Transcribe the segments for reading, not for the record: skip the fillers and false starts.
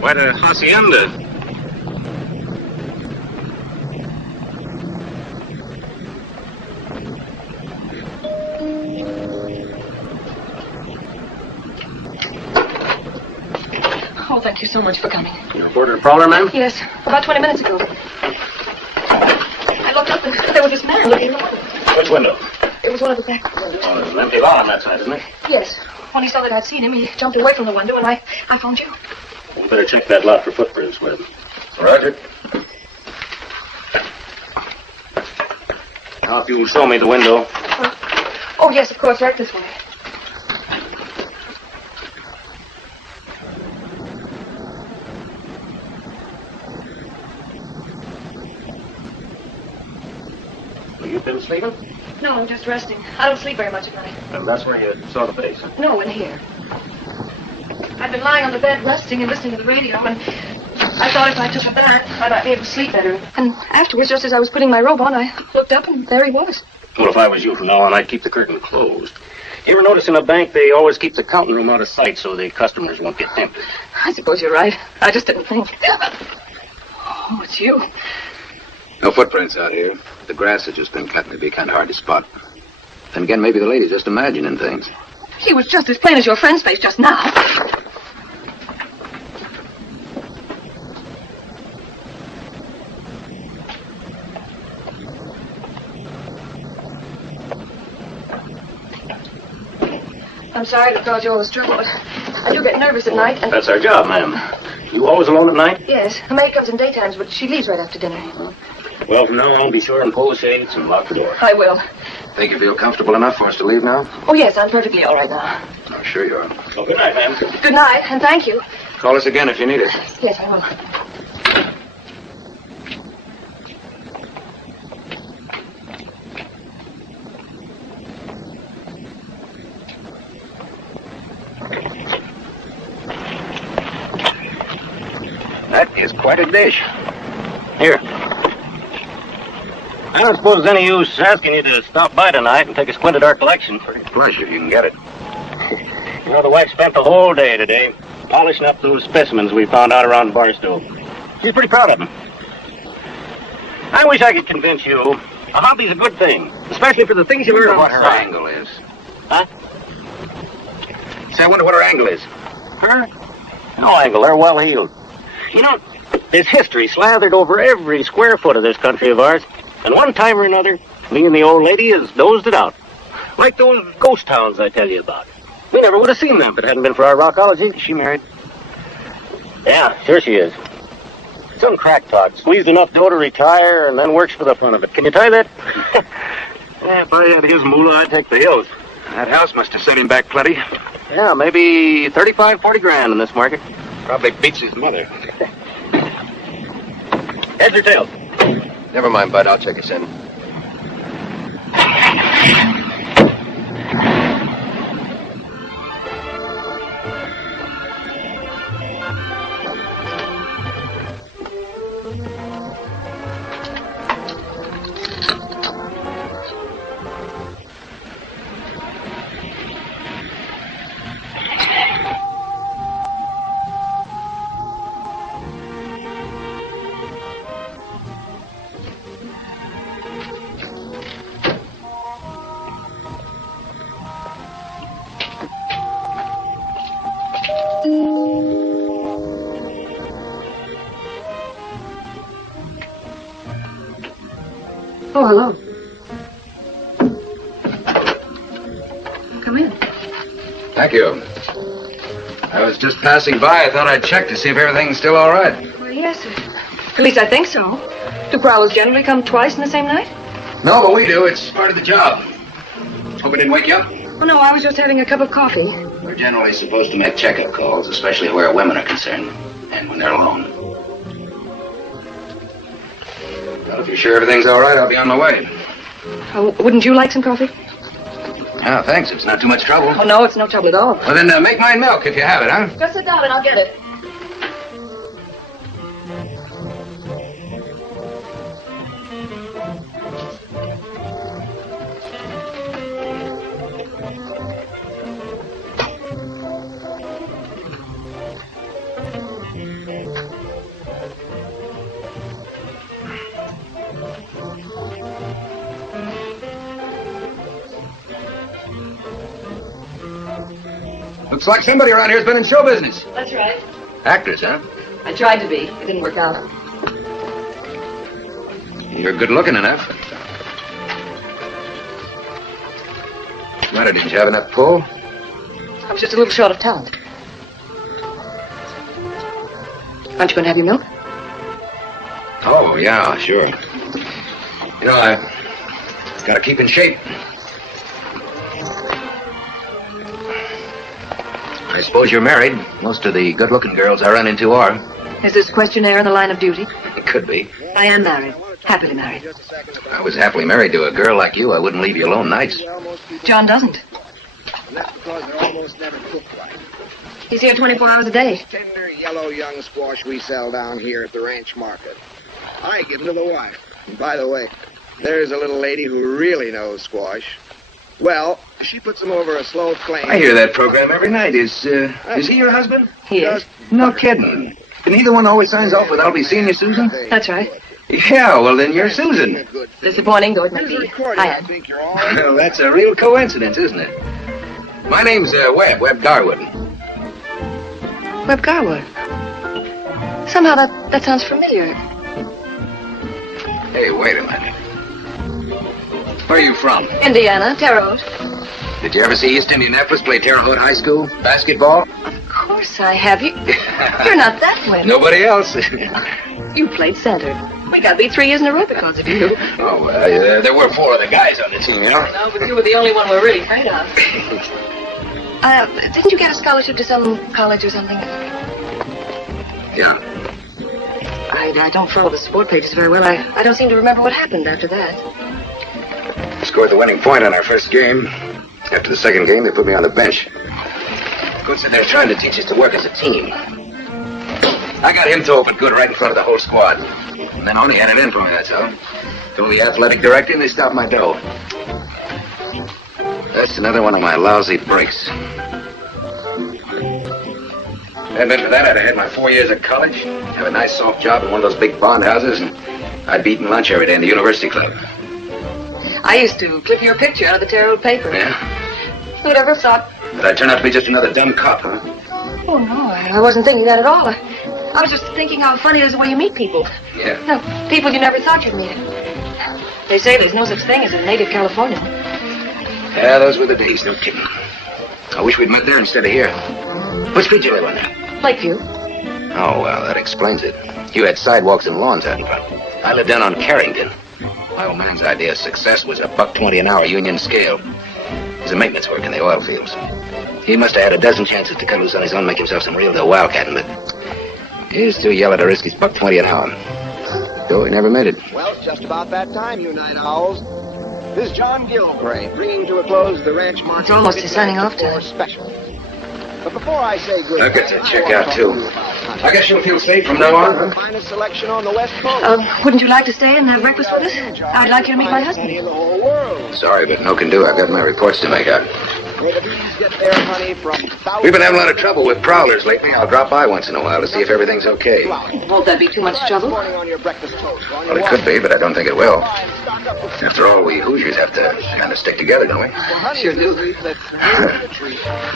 Quite a hacienda. Oh, thank you so much for coming. You reported a prowler, ma'am? Yes, about 20 minutes ago. I looked up and there was this man looking in the window. Which window? It was one of the back windows. Oh, there's an empty lot on that side, isn't it? Yes. When he saw that I'd seen him, he jumped away from the window and I found you. We better check that lot for footprints, Webb. Roger. Now, if you'll show me the window. Oh, yes, of course, right this way. Have you been sleeping? No, I'm just resting. I don't sleep very much at night. And that's where you saw the face, huh? No, in here. I'd been lying on the bed resting and listening to the radio, and I thought if I took a bath, I might be able to sleep better. And afterwards, just as I was putting my robe on, I looked up, and there he was. Well, if I was you from now on, I'd keep the curtain closed. You ever notice in a bank they always keep the counting room out of sight so the customers won't get tempted? I suppose you're right. I just didn't think. Oh, it's you. No footprints out here. The grass has just been cut and it'd be kind of hard to spot. Then again, maybe the lady's just imagining things. He was just as plain as your friend's face just now. I'm sorry to cause you all this trouble, but I do get nervous at night, and... That's our job, ma'am. You always alone at night? Yes. The maid comes in daytimes, but she leaves right after dinner. Well, from now on, be sure and pull the shades and lock the door. I will. Think you feel comfortable enough for us to leave now? Oh, yes, I'm perfectly all right now. Oh, sure you are. Well, good night, ma'am. Good night, and thank you. Call us again if you need us. Yes, I will. That is quite a dish. Here. I don't suppose there's any use asking you to stop by tonight and take a squint at our collection. For your pleasure, you can get it. You know, the wife spent the whole day today polishing up those specimens we found out around Barstow. She's pretty proud of them. I wish I could convince you a hobby's a good thing, especially for the things you learn on What the her side. angle is. Huh? Say, I wonder what her angle is. Her? No angle. They're well heeled. You know, there's history slathered over every square foot of this country of ours. And one time or another, me and the old lady has dozed it out. Like those ghost towns I tell you about. We never would have seen them if it hadn't been for our rockology. Is she married? Yeah, sure she is. Some crack talk. Squeezed enough dough to retire and then works for the fun of it. Can you tie that? Yeah, if I had his moolah, I'd take the hills. That house must have set him back plenty. Yeah, maybe 35, 40 grand in this market. Probably beats his mother. Heads or tails? Never mind, Bud. I'll check us in. Oh, hello. Come in. Thank you. I was just passing by. I thought I'd check to see if everything's still all right. Well, yes, sir. At least I think so. Do prowlers generally come twice in the same night? No, but we do. It's part of the job. Hope I didn't wake you up. Oh, no, I was just having a cup of coffee. We're generally supposed to make checkup calls, especially where women are concerned, and when they're alone. Well, if you're sure everything's all right, I'll be on my way. Oh, wouldn't you like some coffee? Oh, thanks. It's not too much trouble. Oh, no, it's no trouble at all. Well, then make mine milk if you have it, huh? Just sit down and I'll get it. Looks like somebody around here's been in show business. That's right. Actors, huh? I tried to be. It didn't work out. You're good looking enough. What, didn't you have enough pull? I was just a little short of talent. Aren't you going to have your milk? Oh, yeah, sure. You know, I gotta keep in shape. I suppose you're married. Most of the good-looking girls I run into are. Is this questionnaire in the line of duty? It could be. I am married. Happily married. If I was happily married to a girl like you, I wouldn't leave you alone nights. John doesn't. He's here 24 hours a day. Tender yellow young squash we sell down here at the ranch market. I give them to the wife. And by the way, there's a little lady who really knows squash. Well, she puts them over a slow flame. I hear that program every night. Is he your husband? He is. No kidding. And he the one who always signs off with, "I'll be seeing you, Susan"? That's right. Yeah, well, then you're Susan. Disappointing, though it may There's a be. recording. I I am. think you're all Well, that's a real coincidence, isn't it? My name's Webb Garwood. Webb Garwood. Somehow that sounds familiar. Hey, wait a minute. Where are you from? Indiana, Terre Haute. Did you ever see East Indianapolis play Terre Haute High School? Basketball? Of course I have. You're not that way. Nobody else. You played center. We got beat 3 years in a row because of you. Oh, there were 4 other guys on the team, you know? No, but you were the only one we're really afraid of. Didn't you get a scholarship to some college or something? Yeah. I don't follow the sport pages very well. I don't seem to remember what happened after that. Scored the winning point on our first game. After the second game, they put me on the bench. Coach said they were trying to teach us to work as a team. I got him to open good right in front of the whole squad. And then only had it in for me, that's all. Told the athletic director and they stopped my dough. That's another one of my lousy breaks. Hadn't been for that, I'd have had my 4 years of college, have a nice soft job in one of those big bond houses, and I'd be eating lunch every day in the university club. I used to clip your picture out of the Terre Haute paper. Yeah? Who'd ever thought? But I turned out to be just another dumb cop, huh? Oh, no, I wasn't thinking that at all. I was just thinking how funny it is the way you meet people. Yeah. No, people you never thought you'd meet. They say there's no such thing as a native Californian. Yeah, those were the days, no kidding. I wish we'd met there instead of here. What street you live on there? Lakeview. Oh, well, that explains it. You had sidewalks and lawns out in front. I lived down on Carrington. My old man's idea of success was a $1.20 an hour union scale. It was a maintenance work in the oil fields. He must have had a dozen chances to cut loose on his own and make himself some real deal wildcatting, but he was too yellow to risk his $1.20 an hour. So we never made it. Well, it's just about that time, you night owls. This is John Gilgray, bringing to a close the ranch market. It's almost his signing off time. Special. But before I say goodbye, I've got to check out, too. I guess you'll feel safe from now on, huh? Finest selection on the West Coast. Wouldn't you like to stay and have breakfast with us? I'd like you to meet my husband. In the whole world. Sorry, but no can do. I've got my reports to make out. May the bees get their honey from We've been having a lot of trouble with prowlers lately. I'll drop by once in a while to see if everything's okay. Won't that be too much trouble? On your breakfast toast. Well, it could be, but I don't think it will. After all, we Hoosiers have to kind of stick together, don't we? Sure do.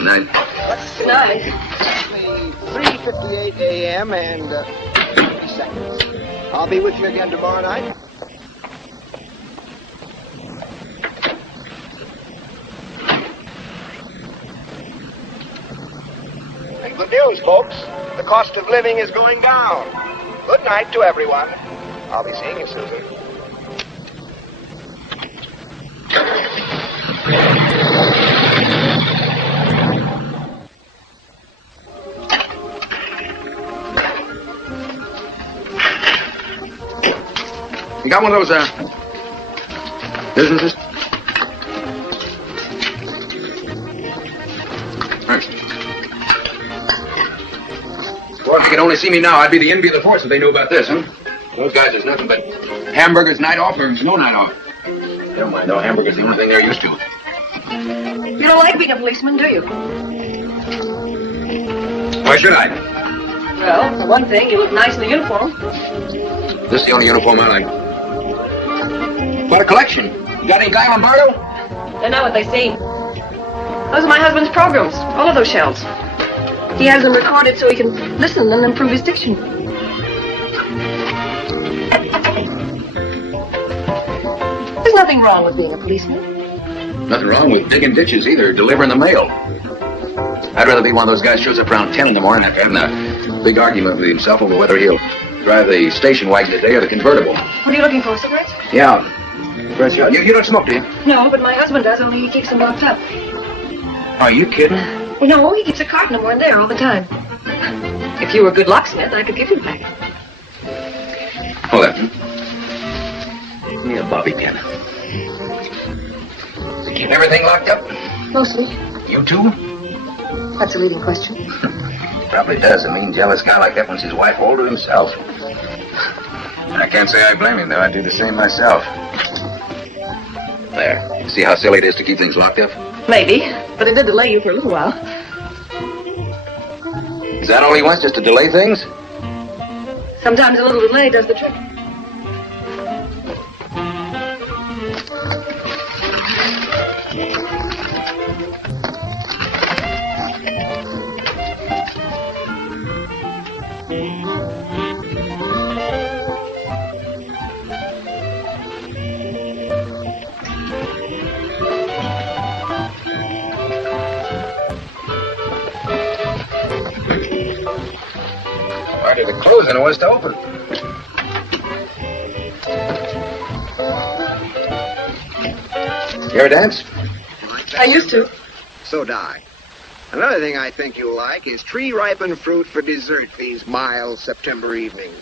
Night. Nice. 3:58 a.m. and 50 seconds. I'll be with you again tomorrow night. And good news, folks. The cost of living is going down. Good night to everyone. I'll be seeing you, Susan. You got one of those, businesses? Thanks. Well, if you could only see me now, I'd be the envy of the force if they knew about this, huh? Those guys, there's nothing but hamburgers night off or no night off. Never mind, though. Hamburgers the only thing they're used to. You don't like being a policeman, do you? Why should I? Well, for one thing, you look nice in the uniform. This is the only uniform I like. What a collection. You got any Guy Lombardo? They're not what they seem. Those are my husband's programs, all of those shells. He has them recorded so he can listen and improve his diction. There's nothing wrong with being a policeman. Nothing wrong with digging ditches either, delivering the mail. I'd rather be one of those guys shows up around 10 in the morning after having a big argument with himself over whether he'll drive the station wagon today or the convertible. What are you looking for, cigarettes? Yeah. You don't smoke, do you? No, but my husband does, only he keeps them locked up. Are you kidding? No, he keeps a carton of them in there all the time. If you were a good locksmith, I could give you a pack. Hold on. Give me a bobby pin. You keep everything locked up? Mostly. You too? That's a leading question. Probably does. A mean, jealous guy like that wants his wife all to himself. I can't say I blame him, though. I'd do the same myself. There. See how silly it is to keep things locked up? Maybe, but it did delay you for a little while. Is that all he wants, just to delay things? Sometimes a little delay does the trick. Harder to close than it was to open. You ever dance? I used to. So do I. Another thing I think you'll like is tree-ripened fruit for dessert these mild September evenings.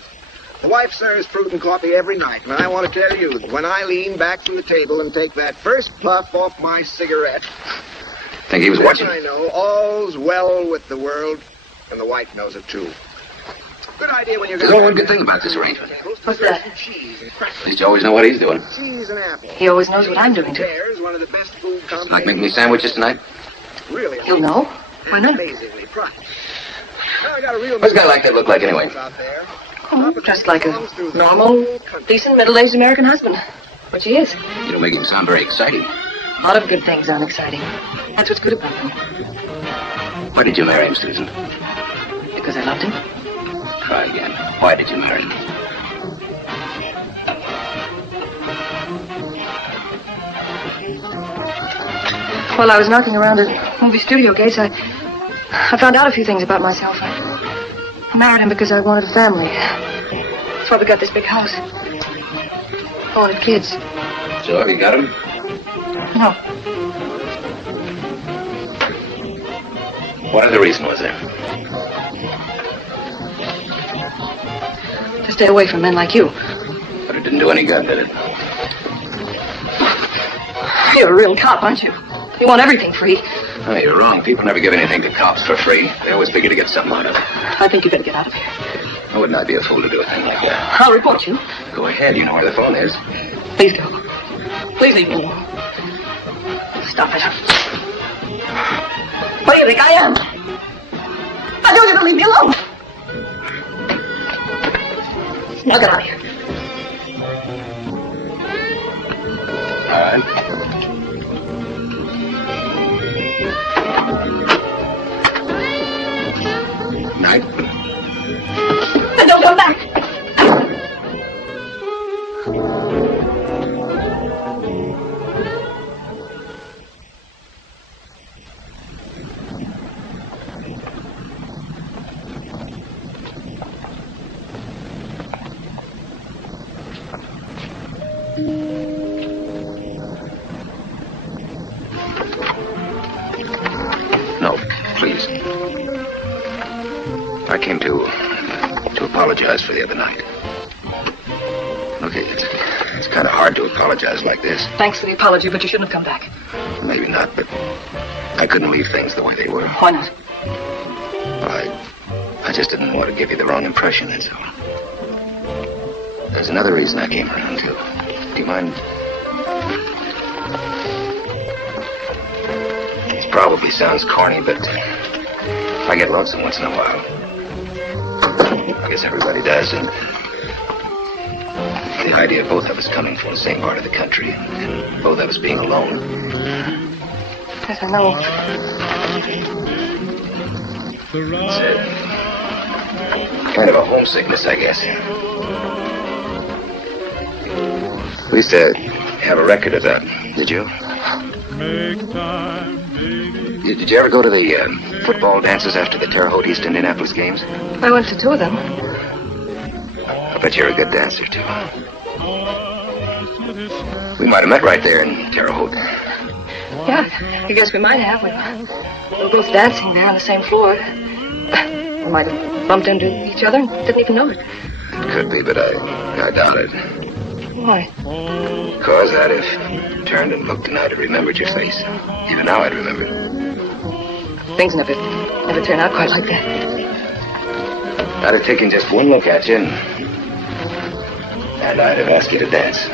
The wife serves fruit and coffee every night, and I want to tell you, when I lean back from the table and take that first puff off my cigarette, Think he was then watching? I know all's well with the world, and the wife knows it too. Good idea when you're There's only one good thing about this arrangement. What's that? At least you always know what he's doing. Cheese and apple. He always knows what I'm doing, too. There's one of the best food combinations. Like making me sandwiches tonight? Really? He'll know. Why not? Amazingly priced. Now, I got a real What's a guy like that look like anyway? out there. Oh, just like a normal, decent, middle-aged American husband. Which he is. You don't make him sound very exciting. A lot of good things aren't exciting. That's what's good about them. Why did you marry him, Susan? Because I loved him. Try again. Why did you marry him? While I was knocking around at movie studio gates, I found out a few things about myself. I married him because I wanted a family. That's why we got this big house. I wanted kids. So, you got him? No. What other reason was there? To stay away from men like you. Didn't do any good, did it? You're a real cop, aren't you? You want everything free. Oh, you're wrong. People never give anything to cops for free. They always figure to get something out of it. I think you better get out of here. I would not be a fool to do a thing like that. I'll report you. Go ahead. You know where the phone is. Please do. Please leave me alone. Stop it. What do you think I am? I told you to leave me alone. Now get out of here. All right. Night. Then don't come back. No, please. I came to apologize for the other night. Okay, it's kind of hard to apologize like this. Thanks for the apology, but you shouldn't have come back. Maybe not, but I couldn't leave things the way they were. Why not? Well, I just didn't want to give you the wrong impression, that's all. There's another reason I came around, too. Do you mind? This probably sounds corny, but I get lonesome once in a while. I guess everybody does, and the idea of both of us coming from the same part of the country and both of us being alone. Yes, I know. It's kind of a homesickness, I guess. We used to have a record of that, did you? Did you ever go to the football dances after the Terre Haute East Indianapolis games? I went to 2 of them. I bet you're a good dancer, too. We might have met right there in Terre Haute. Yeah, I guess we might have. We were both dancing there on the same floor. We might have bumped into each other and didn't even know it. It could be, but I doubt it. Why? Because I'd have turned and looked and I'd have remembered your face. Even now I'd remember it. Things never turn out quite like that. I'd have taken just one look at you and I'd have asked you to dance.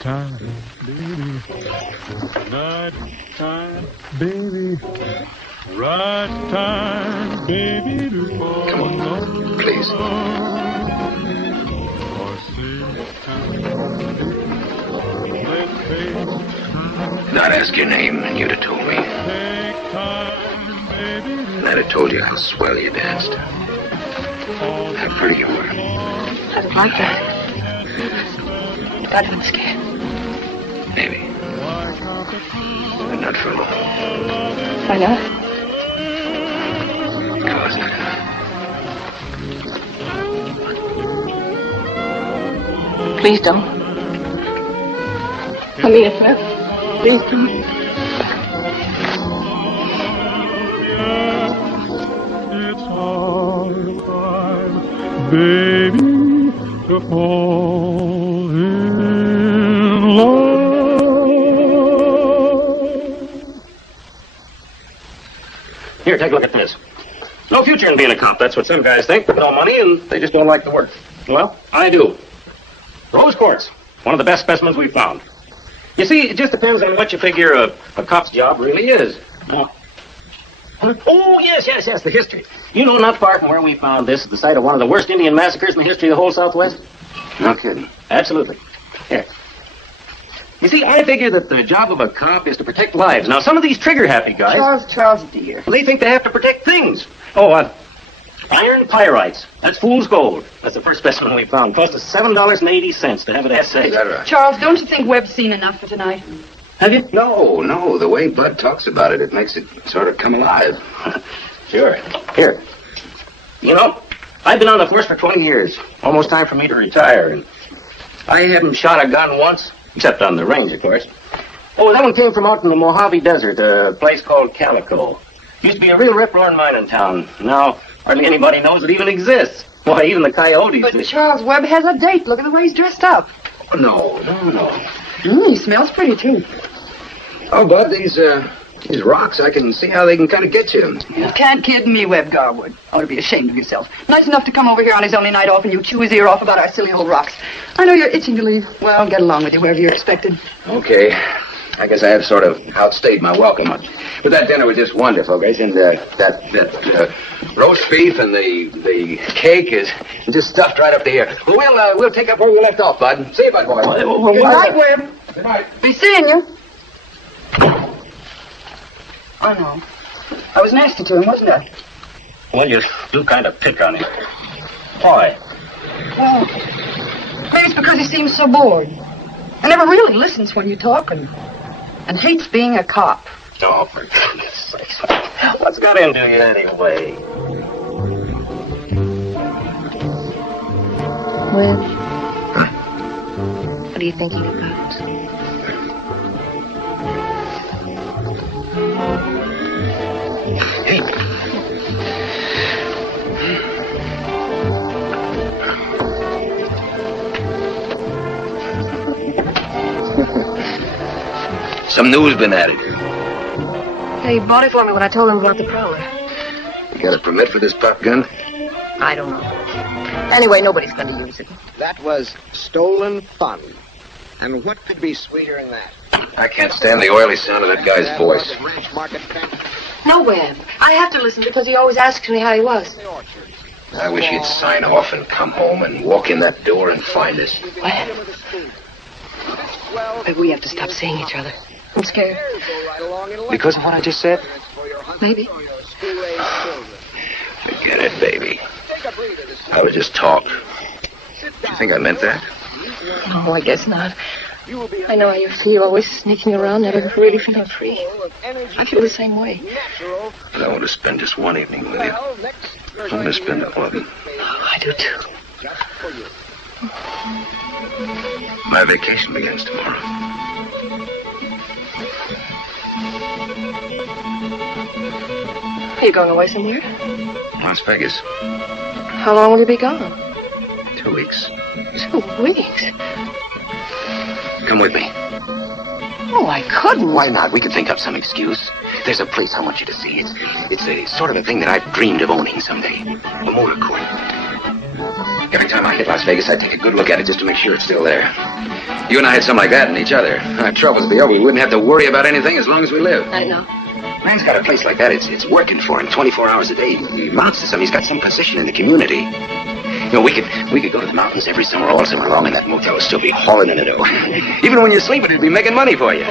Time, baby. Night time, baby. Right time, baby. Come on, please. I'd ask your name and you'd have told me. And I'd have told you how swell you danced. How pretty you were. I don't like that. I'd have been scared. Maybe. But not for long. Why not? Because Please don't. I mean it, Phil. Please don't. It's hard, baby, to fall in love. Here, take a look at this. No future in being a cop. That's what some guys think. No money, and they just don't like the work. Well, I do. Rose quartz, one of the best specimens we've found. You see, it just depends on what you figure a cop's job really is. Oh, yes, the history. You know, not far from where we found this is the site of one of the worst Indian massacres in the history of the whole Southwest. no kidding. Absolutely. Here. You see, I figure that the job of a cop is to protect lives. Now, some of these trigger-happy guys... Charles, dear. They think they have to protect things. Oh, iron pyrites. That's fool's gold. That's the first specimen we found. Cost us $7.80 to have it assayed. Is that right? Charles, don't you think Webb's seen enough for tonight? Have you? No. The way Bud talks about it, it makes it sort of come alive. Sure. Here. You know, I've been on the force for 20 years. Almost time for me to retire. And I haven't shot a gun once, except on the range, of course. Oh, that one came from out in the Mojave Desert, a place called Calico. Used to be a real rip-roaring mining town. Now, hardly anybody knows it even exists. Why, even the coyotes. But Charles Webb has a date. Look at the way he's dressed up. No. He smells pretty, too. Oh, Bud, these rocks, I can see how they can kind of get you. You can't kid me, Webb Garwood. Ought to be ashamed of yourself. Nice enough to come over here on his only night off and you chew his ear off about our silly old rocks. I know you're itching to leave. Well, get along with you wherever you're expected. Okay. I guess I have sort of outstayed my welcome. But that dinner was just wonderful, guys. And that roast beef and the cake is just stuffed right up to here. Well, we'll take up where we left off, Bud. See you, Bud, boy. Good night, Webb. Good night. Be seeing you. I know. I was nasty to him, wasn't I? Well, you do kind of pick on him. Why? Well, maybe it's because he seems so bored. And never really listens when you talk and hates being a cop. Oh, for goodness sakes. What's got into you anyway? Well, what are you thinking about? Some news been added. Yeah, he bought it for me when I told him about the prowler. You got a permit for this pop gun? I don't know. Anyway, nobody's going to use it. That was stolen fun. And what could be sweeter than that? I can't stand the oily sound of that guy's voice. No, Webb. I have to listen because he always asks me how he was. I wish he'd sign off and come home and walk in that door and find us. Webb, maybe we have to stop seeing each other. I'm scared. Because of what I just said? Maybe. Forget it, baby. I was just talk. You think I meant that? No, I guess not. I know how you feel, always sneaking around, never really feeling free. I feel the same way. But I want to spend just one evening with you. I want to spend it with you. Oh, I do too. My vacation begins tomorrow. Are you going away somewhere? Las Vegas. How long will you be gone? 2 weeks. 2 weeks? Come with me. Oh, I couldn't. Why not? We could think up some excuse. There's a place I want you to see. It's a sort of a thing that I've dreamed of owning someday. A motor court. Every time I hit Las Vegas, I take a good look at it just to make sure it's still there. You and I had something like that in each other. Our troubles would be over. We wouldn't have to worry about anything as long as we live. I know. Man's got a place like that. It's working for him 24 hours a day. He amounts to something. He's got some position in the community. You know, we could go to the mountains every summer, all summer long, and that motel would still be hauling in the dough. Even when you're sleeping, it'd be making money for you.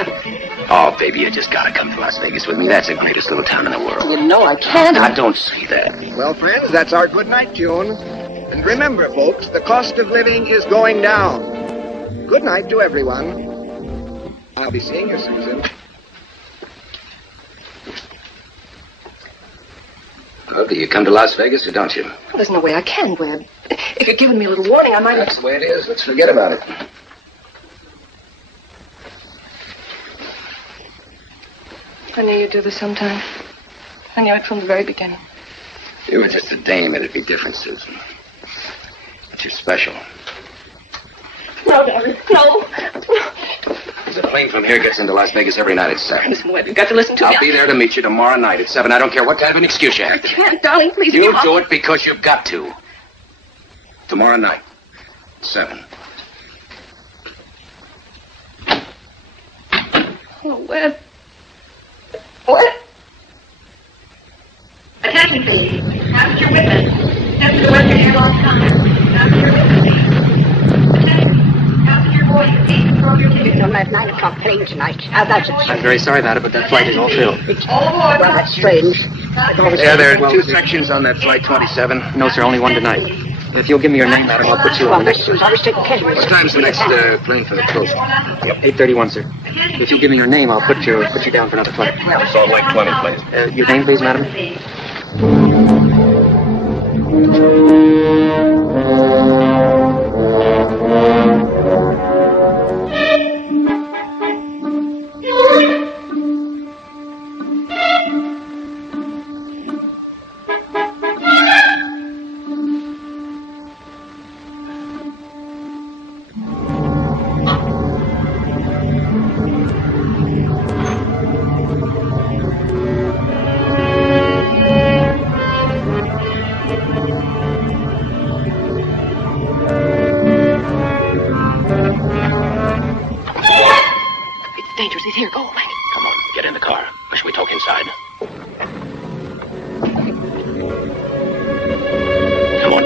Oh, baby, you just gotta come to Las Vegas with me. That's the greatest little town in the world. You know I can't. Now, don't say that. Well, friends, that's our good night tune. And remember, folks, the cost of living is going down. Good night to everyone. I'll be seeing you, Susan. Well, do you come to Las Vegas or don't you? Well, there's no way I can, Webb. If you'd given me a little warning, I might have... That's the way it is. Let's forget about it. I knew you'd do this sometime. I knew it from the very beginning. If you were just a dame, it'd be different, Susan. But you're special. No, darling, no. The plane from here gets into Las Vegas every night at 7. Listen, Webb, you've got to listen to me. I'll be there to meet you tomorrow night at 7. I don't care what kind of an excuse you have. I can't, darling, please. You do it because you've got to. Tomorrow night, 7. Oh, Webb. What? Attention, please. Passenger witness. Step to the Western Airlines counter. Passenger witness, please. Attention. Passenger boy, please confirm your ticket. On that 9 o'clock plane tonight. That's it. I'm very sorry about it, but that flight is all filled. All aboard. Well, that's strange. Yeah, there are 2 sections on that flight 27. No, sir, only one tonight. If you'll give me your name, madam, I'll put you on the next one. I was taking care of What time's the next plane from the coast? 8:31, sir. If you'll give me your name, I'll put you down for another flight. Salt Lake 20, please. Your name, please, madam? dangerous. He's here. Go away. Come on, get in the car. Or should we talk inside? Come on.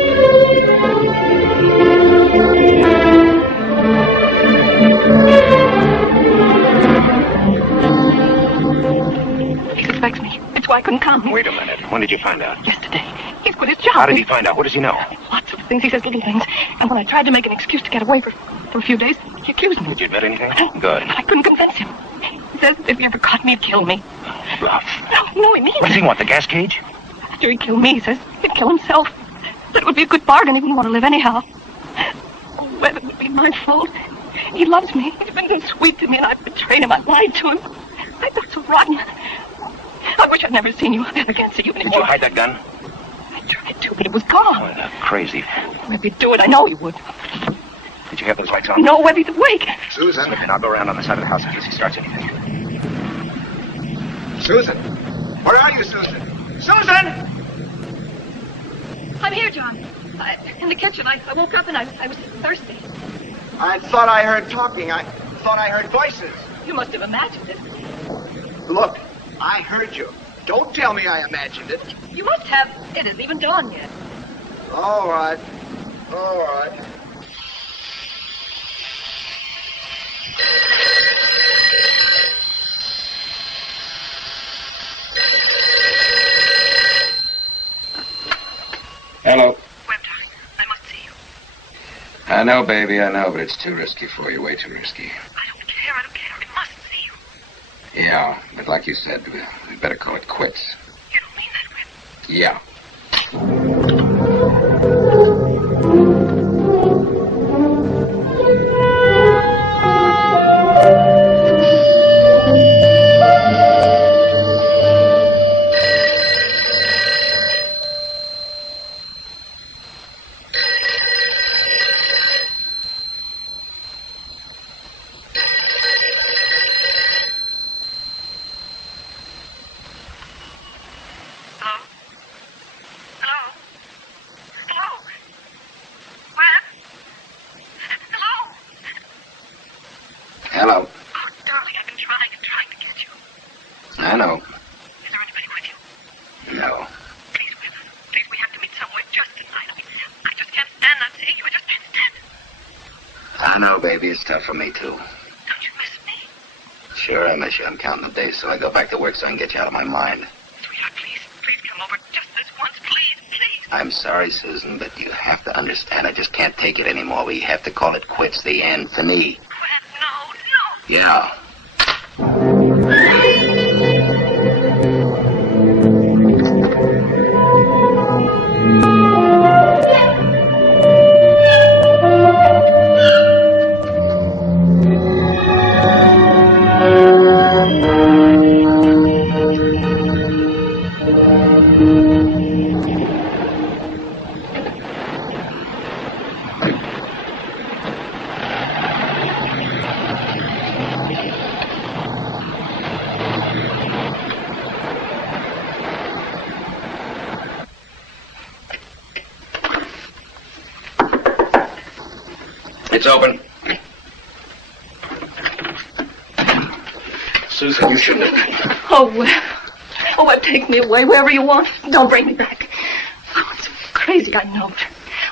He suspects me. It's why I couldn't come. Wait a minute. When did you find out? Yesterday. He's quit his job. How did he find out? What does he know? Lots of things. He says little things. And when I tried to make an excuse to get away for a few days, he accused me. Did you admit anything? Good. I couldn't convince him. He says if he ever caught me, he'd kill me. Bluff. No, he means What does it. he want, the gas cage? After he'd kill me, he says he'd kill himself. That would be a good bargain. He wouldn't want to live anyhow. Oh, Webb, it would be my fault. He loves me. He's been so sweet to me, and I've betrayed him. I lied to him. I thought so rotten. I wish I'd never seen you. I can't see you anymore. Did you hide that gun? I tried to, but it was gone. Oh, that crazy. If he'd do it, I know he would. Did you have those lights on? No, Webb, he's awake. Susan. And I'll go around on the side of the house in case he starts anything. Susan! Where are you, Susan? Susan! I'm here, John. In the kitchen. I woke up and I was thirsty. I thought I heard talking. I thought I heard voices. You must have imagined it. Look, I heard you. Don't tell me I imagined it. You must have. It isn't even dawn yet. All right. All right. Hello. Webb, darling, I must see you. I know, baby, I know, but it's too risky for you. Way too risky. I don't care. I must see you. Yeah, but like you said, we better call it quits. You don't mean that, Webb. Yeah. Hello. Oh, darling, I've been trying to get you. I know. Is there anybody with you? No. Please, Webb. Please, we have to meet somewhere just tonight. I just can't stand not seeing you. I just can't stand it. I know, baby. It's tough for me, too. Don't you miss me? Sure, I miss you. I'm counting the days so I go back to work so I can get you out of my mind. Sweetheart, please come over just this once, please. I'm sorry, Susan, but you have to understand. I just can't take it anymore. We have to call it quits. The end. Fini. Webb, no. Yeah. It's open. Susan, you shouldn't have. Oh, Webb. Oh, Webb, take me away wherever you want. Don't bring me back. Oh, it's crazy, I know.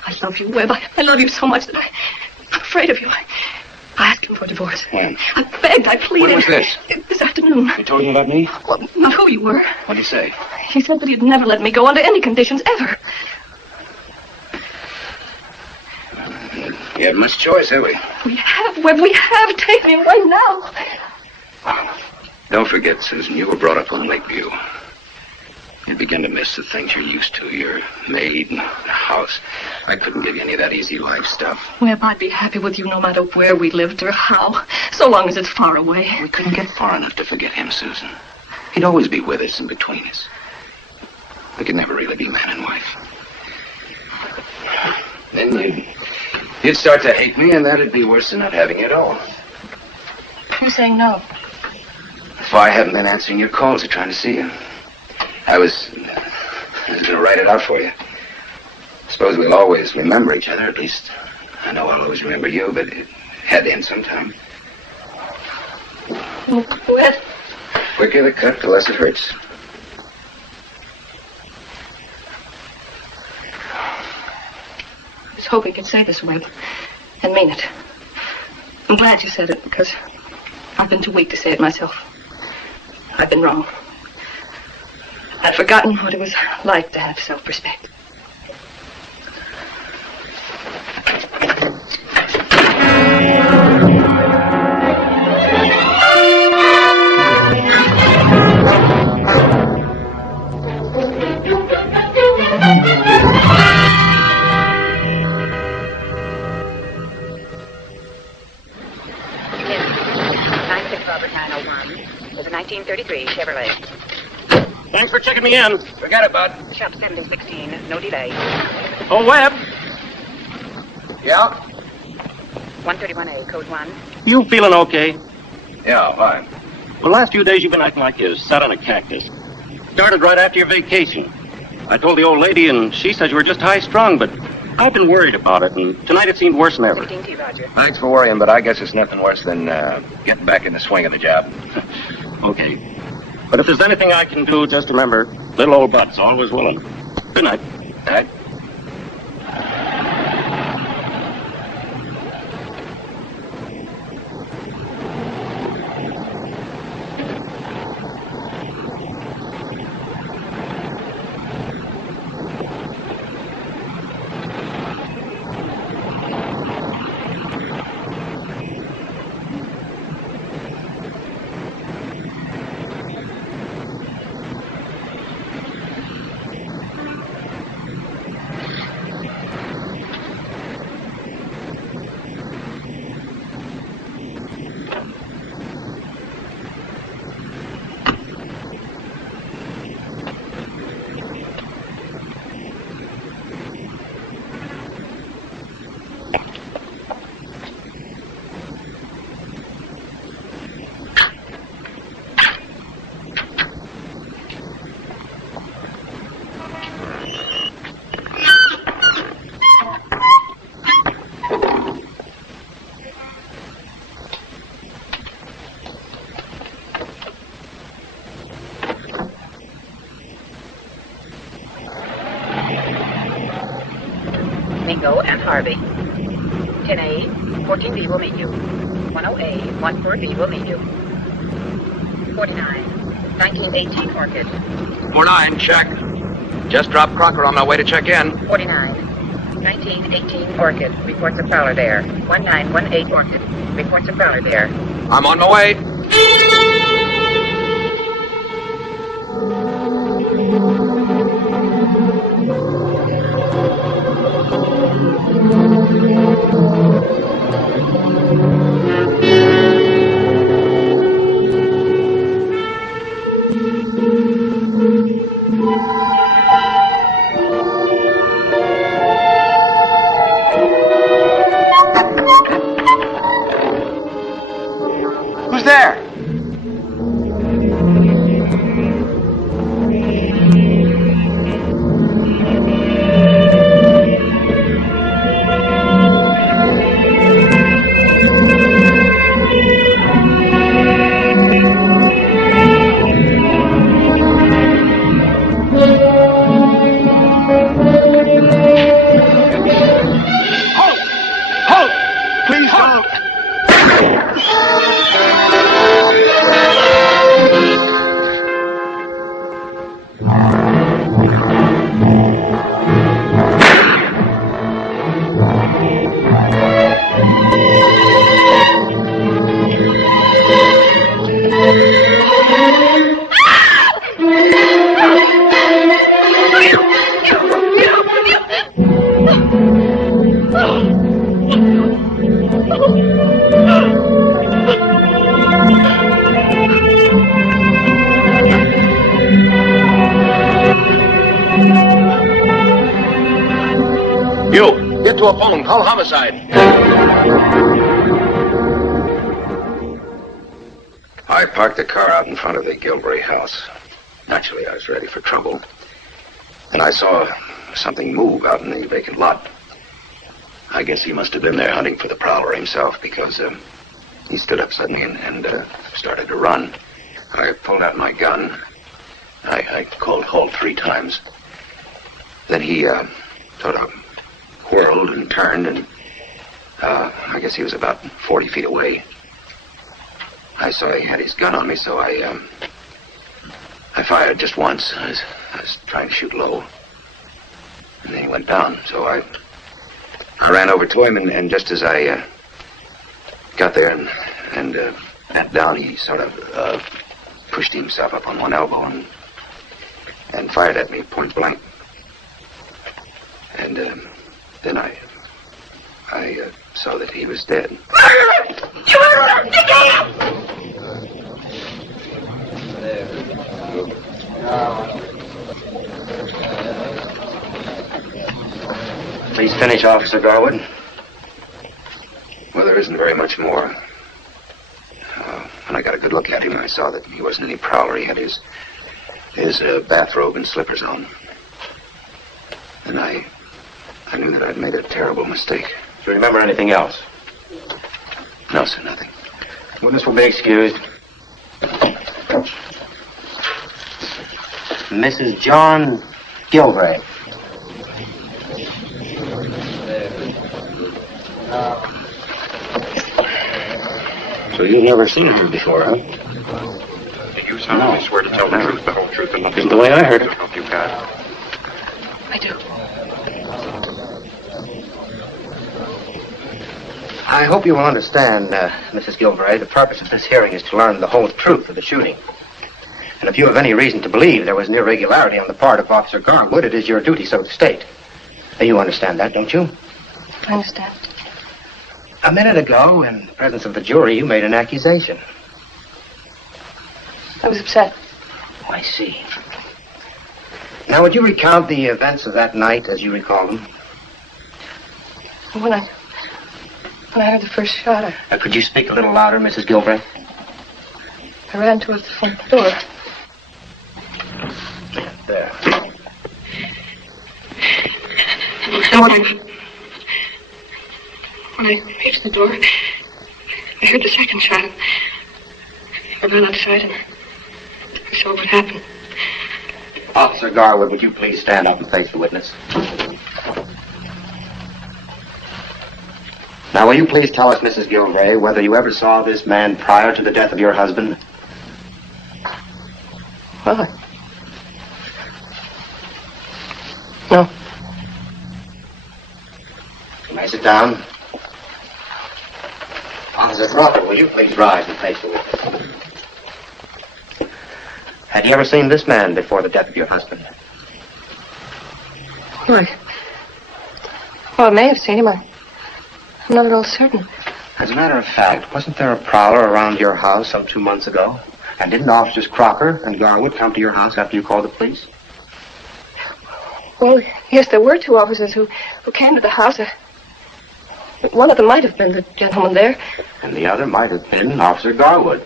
I love you, Webb. I love you so much that I'm afraid of you. I asked him for a divorce. When? I begged, I pleaded. When was this? This afternoon. You told him about me? Well, not who you were. What'd he say? He said that he'd never let me go under any conditions, ever. You haven't much choice, have we? We have, Webb, we have. Take me away now. Don't forget, Susan, you were brought up on Lakeview. You begin to miss the things you're used to. Your maid and the house. I couldn't give you any of that easy life stuff. Webb, I'd be happy with you no matter where we lived or how, so long as it's far away. We couldn't get far enough to forget him, Susan. He'd always be with us and between us. We could never really be man and wife. Then you'd start to hate me, and that'd be worse than not having you at all. You're saying no. If I haven't been answering your calls or trying to see you. I was going to write it out for you. Suppose we'll always remember each other. At least I know I'll always remember you, but it had to end sometime. Wet. Quicker the cut, the less it hurts. I was hoping you'd say this, Webb, and mean it. I'm glad you said it, because I've been too weak to say it myself. I've been wrong. I'd forgotten what it was like to have self-respect. Robert 901 with a 1933 Chevrolet. Thanks for checking me in. Forget it, bud. Shop 7016, no delay. Oh, Webb, Yeah? 131A, code 1. you feeling okay? Yeah, fine. The last few days you've been acting like you sat on a cactus. Started right after your vacation. I told the old lady, and she said you were just high-strung, but I've been worried about it, and tonight it seemed worse than ever. 16T, Roger. Thanks for worrying, but I guess it's nothing worse than getting back in the swing of the job. Okay. But if there's anything I can do, just remember, little old Bud's always willing. Good night. All right. Mingo and Harvey. 10A, 14B will meet you. 10A, 14B will meet you. 49, 1918 Orchid. 49, check. Just dropped Crocker on my way to check in. 49, 1918 Orchid. Reports a prowler there. 1918 Orchid. Reports a prowler there. I'm on my way. Who's there? You, get to a phone. Call homicide. I parked the car out in front of the Gilbury house. Naturally, I was ready for trouble. And I saw something move out in the vacant lot. I guess he must have been there hunting for the prowler himself, because He stood up suddenly and started to run. I pulled out my gun. I called halt 3 times. Then he sort of whirled and turned, and I guess he was about 40 feet away. I saw he had his gun on me, so I fired just once. I was trying to shoot low. And then he went down, so I ran over to him, and just as I got there and bent down, he sort of pushed himself up on one elbow and fired at me point blank. And then I saw that he was dead. Please finish, Officer Garwood. Well, there isn't very much more. When I got a good look at him, I saw that he wasn't any prowler. He had his bathrobe and slippers on. And I knew that I'd made a terrible mistake. Do you remember anything else? No, sir, nothing. Witness will be excused. Mrs. John Gilray. So you've never seen her before, huh? Did you solemnly swear to tell the truth, the whole truth, and nothing Isn't the way I heard it. help you, God? I do. I hope you will understand, Mrs. Gilray, the purpose of this hearing is to learn the whole truth of the shooting. And if you have any reason to believe there was an irregularity on the part of Officer Garwood, it is your duty so to state. You understand that, don't you? I understand. A minute ago, in the presence of the jury, you made an accusation. I was upset. Oh, I see. Now, would you recount the events of that night as you recall them? When I heard the first shot, Could you speak a little louder, Mrs. Gilray? I ran towards the front door. There. And when I reached the door, I heard the second shot. I ran outside and I saw what happened. Officer Garwood, would you please stand up and face the witness? Now, will you please tell us, Mrs. Gilray, whether you ever saw this man prior to the death of your husband? Well, no. May I sit down? Officer Crawford, will you please rise and face the witness? Had you ever seen this man before the death of your husband? Well, I may have seen him. I'm not at all certain. As a matter of fact, wasn't there a prowler around your house some 2 months ago? And didn't Officers Crocker and Garwood come to your house after you called the police? Well, yes, there were 2 officers who came to the house. One of them might have been the gentleman there. And the other might have been Officer Garwood.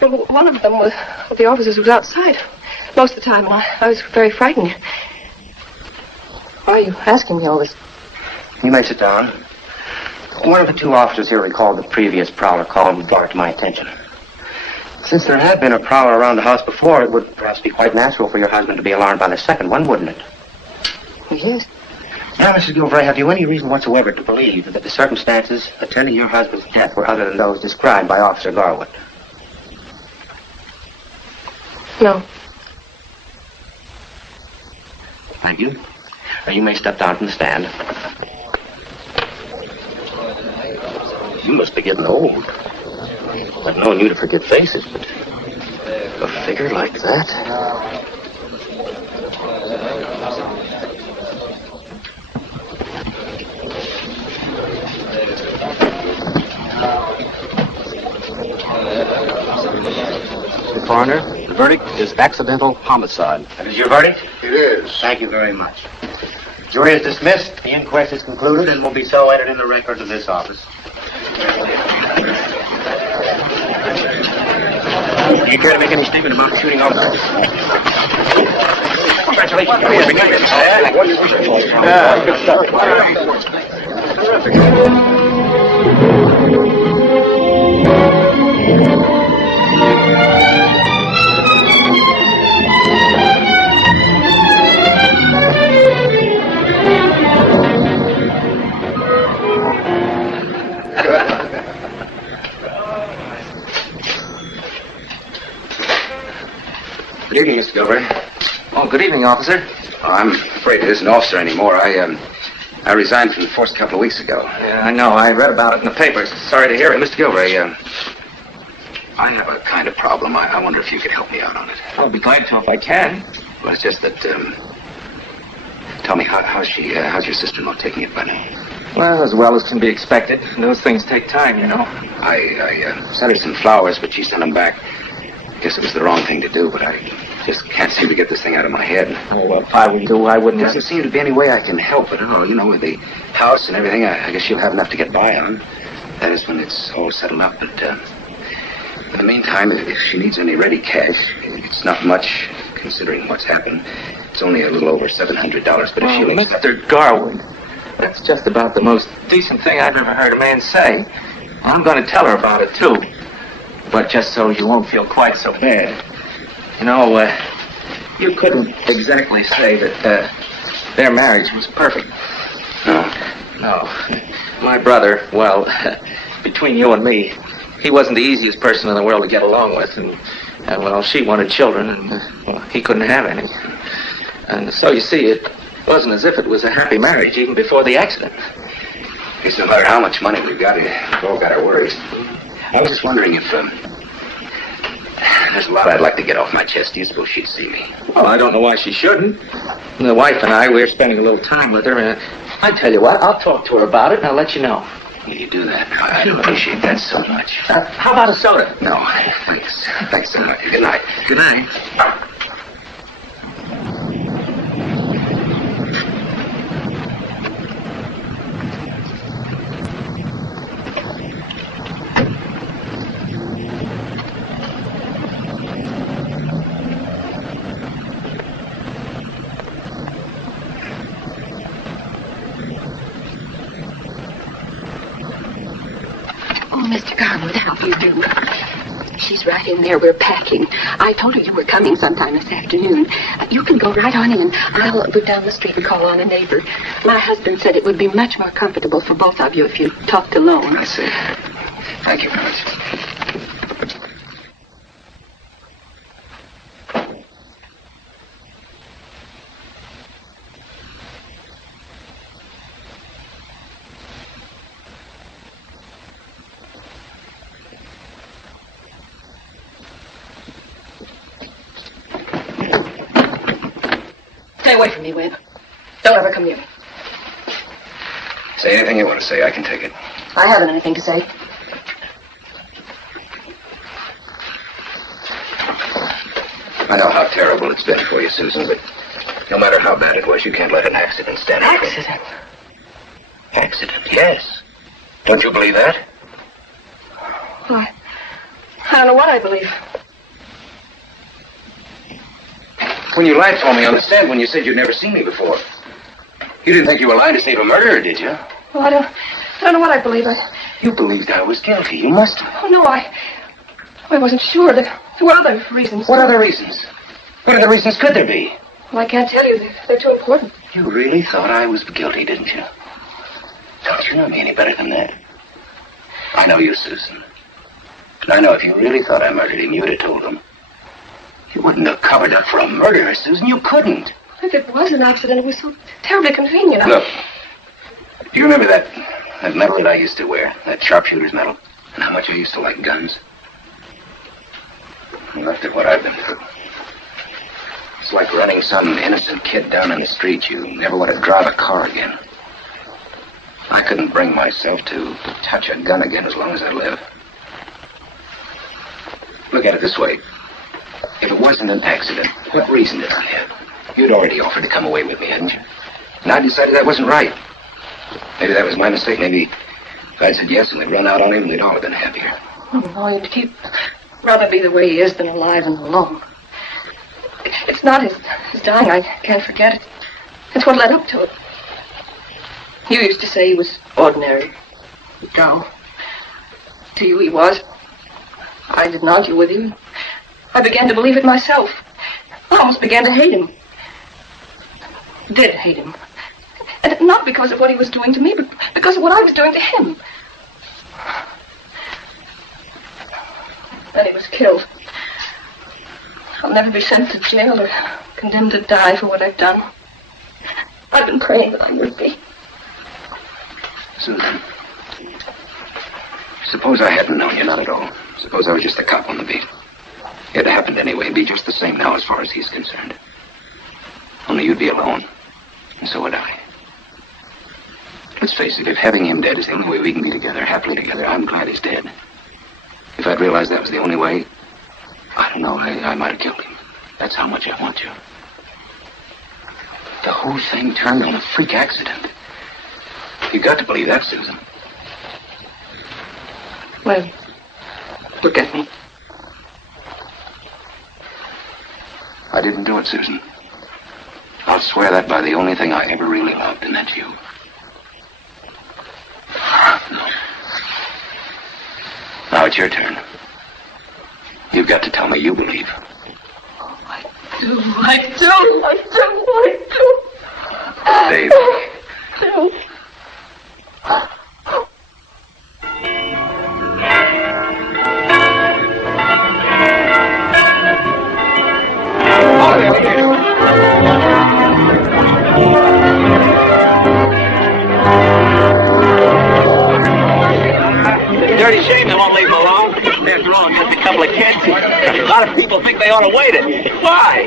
Well, one of them was the officers who was outside most of the time, and I was very frightened. Why are you asking me all this? You may sit down. One of the 2 officers here recalled the previous prowler call and brought it to my attention. Since there had been a prowler around the house before, it would perhaps be quite natural for your husband to be alarmed by the second one, wouldn't it? Yes. Now, Mrs. Gilray, have you any reason whatsoever to believe that the circumstances attending your husband's death were other than those described by Officer Garwood? No. Thank you. Now, you may step down from the stand. You must be getting old. I've known you to forget faces, but a figure like that? Coroner, the verdict is accidental homicide. That is your verdict? It is. Thank you very much. Jury is dismissed. The inquest is concluded and will be so entered in the records of this office. Do you care to make any statement about the shooting officer? Congratulations. Yeah, good stuff. Gilbert. Oh, good evening, officer. I'm afraid it isn't officer anymore. I resigned from the force a couple of weeks ago. Yeah, I know. I read about it in the papers. Sorry to hear it. Mr. Gilbert, I have a kind of problem. I wonder if you could help me out on it. I'll be glad to if I can. Well, it's just that, tell me, how's your sister-in-law taking it by now? Well, as well as can be expected. Those things take time, you know. I sent her some flowers, but she sent them back. Guess it was the wrong thing to do, but I just can't seem to get this thing out of my head. Oh, well, if I were you, I wouldn't... There doesn't seem to be any way I can help at all. You know, with the house and everything, I guess she'll have enough to get by on. That is when it's all settled up, but, in the meantime, if she needs any ready cash, it's not much, considering what's happened. It's only a little over $700, but if she'll... Mr. Garwood, that's just about the most decent thing I've ever heard a man say. I'm going to tell her about it, too. But just so you won't feel quite so bad. You know, you couldn't exactly say that their marriage was perfect. No. My brother, well, between you and me, he wasn't the easiest person in the world to get along with. And well, she wanted children, and well, he couldn't have any. And so, you see, it wasn't as if it was a happy marriage even before the accident. It's no matter how much money we've got, we've all got our worries. I was just wondering if, there's a lot I'd like to get off my chest. Do you suppose she'd see me? Well, I don't know why she shouldn't. The wife and I, we're spending a little time with her, and I tell you what, I'll talk to her about it, and I'll let you know. Will you do that? I'd appreciate that so much. How about a soda? No, thanks. Thanks so much. Good night. Good night. Mr. Garwood, how do you do? She's right in there. We're packing. I told her you were coming sometime this afternoon. You can go right on in. I'll go down the street and call on a neighbor. My husband said it would be much more comfortable for both of you if you talked alone. I see. Thank you very much. Stay away from me, Webb. Don't ever come near me. Say anything you want to say. I can take it. I haven't anything to say. I know how terrible it's been for you, Susan, but no matter how bad it was, you can't let an accident stand in front of you. Accident? Accident, yes. Don't you believe that? I don't know what I believe. When you lied for me on the stand when you said you'd never seen me before. You didn't think you were lying to save a murderer, did you? Well, I don't know what I believe. You believed I was guilty. You must have. Oh, no, I wasn't sure. There were other reasons. What other reasons? What other reasons could there be? Well, I can't tell you. They're too important. You really thought I was guilty, didn't you? Don't you know me any better than that? I know you, Susan. And I know if you really thought I murdered him, you'd have told him. You wouldn't have covered up for a murderer, Susan. You couldn't. If it was an accident, it was so terribly convenient. Look, do you remember that medal that I used to wear? That sharpshooter's medal? And how much I used to like guns? And look at what I've been through. It's like running some innocent kid down in the street. You never want to drive a car again. I couldn't bring myself to touch a gun again as long as I live. Look at it this way. If it wasn't an accident, what reason did I have? You'd already offered to come away with me, hadn't you? And I decided that wasn't right. Maybe that was my mistake. Maybe if I'd said yes and we'd run out on him, we'd all have been happier. Oh, no, he'd rather be the way he is than alive and alone. It's not his dying. I can't forget it. It's what led up to it. You used to say he was ordinary, dull. To you he was. I didn't argue with you. I began to believe it myself. I almost began to hate him. Did hate him. And not because of what he was doing to me, but because of what I was doing to him. Then he was killed. I'll never be sent to jail or condemned to die for what I've done. I've been praying that I would be. Susan, suppose I hadn't known you, not at all. Suppose I was just a cop on the beat. It happened anyway. It'd be just the same now as far as he's concerned. Only you'd be alone, and so would I. Let's face it, if having him dead is the only way we can be together, happily together, I'm glad he's dead. If I'd realized that was the only way, I don't know, I might have killed him. That's how much I want you. The whole thing turned on a freak accident. You got to believe that, Susan. Well, look at me. I didn't do it, Susan. I'll swear that by the only thing I ever really loved, and that's you. Now it's your turn. You've got to tell me you believe. I do. Dave. Dirty shame they won't leave him alone. After all, just a couple of kids. A lot of people think they ought to wait it. Why?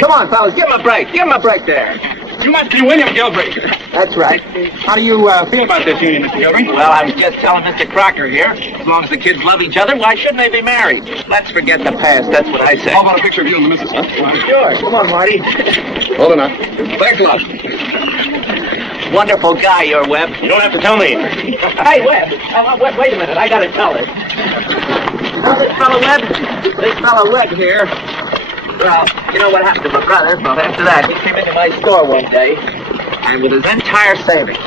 Come on, fellas, give him a break. Give him a break there. You must be William Gilbert. That's right. How do you feel about this union, Mr. Gilbert? Well, I was just telling Mr. Crocker here, as long as the kids love each other, why shouldn't they be married? Let's forget the past, that's what I say. How about a picture of you and the missus? Sure, come on, Marty. Hold on. Thanks a lot. Wonderful guy, you're Webb. You don't have to tell me. Hey, Webb, wait a minute, I gotta tell her. This fellow Webb here, well, you know what happened to my brother? Well, after that, he came into my store one day, and with his entire savings,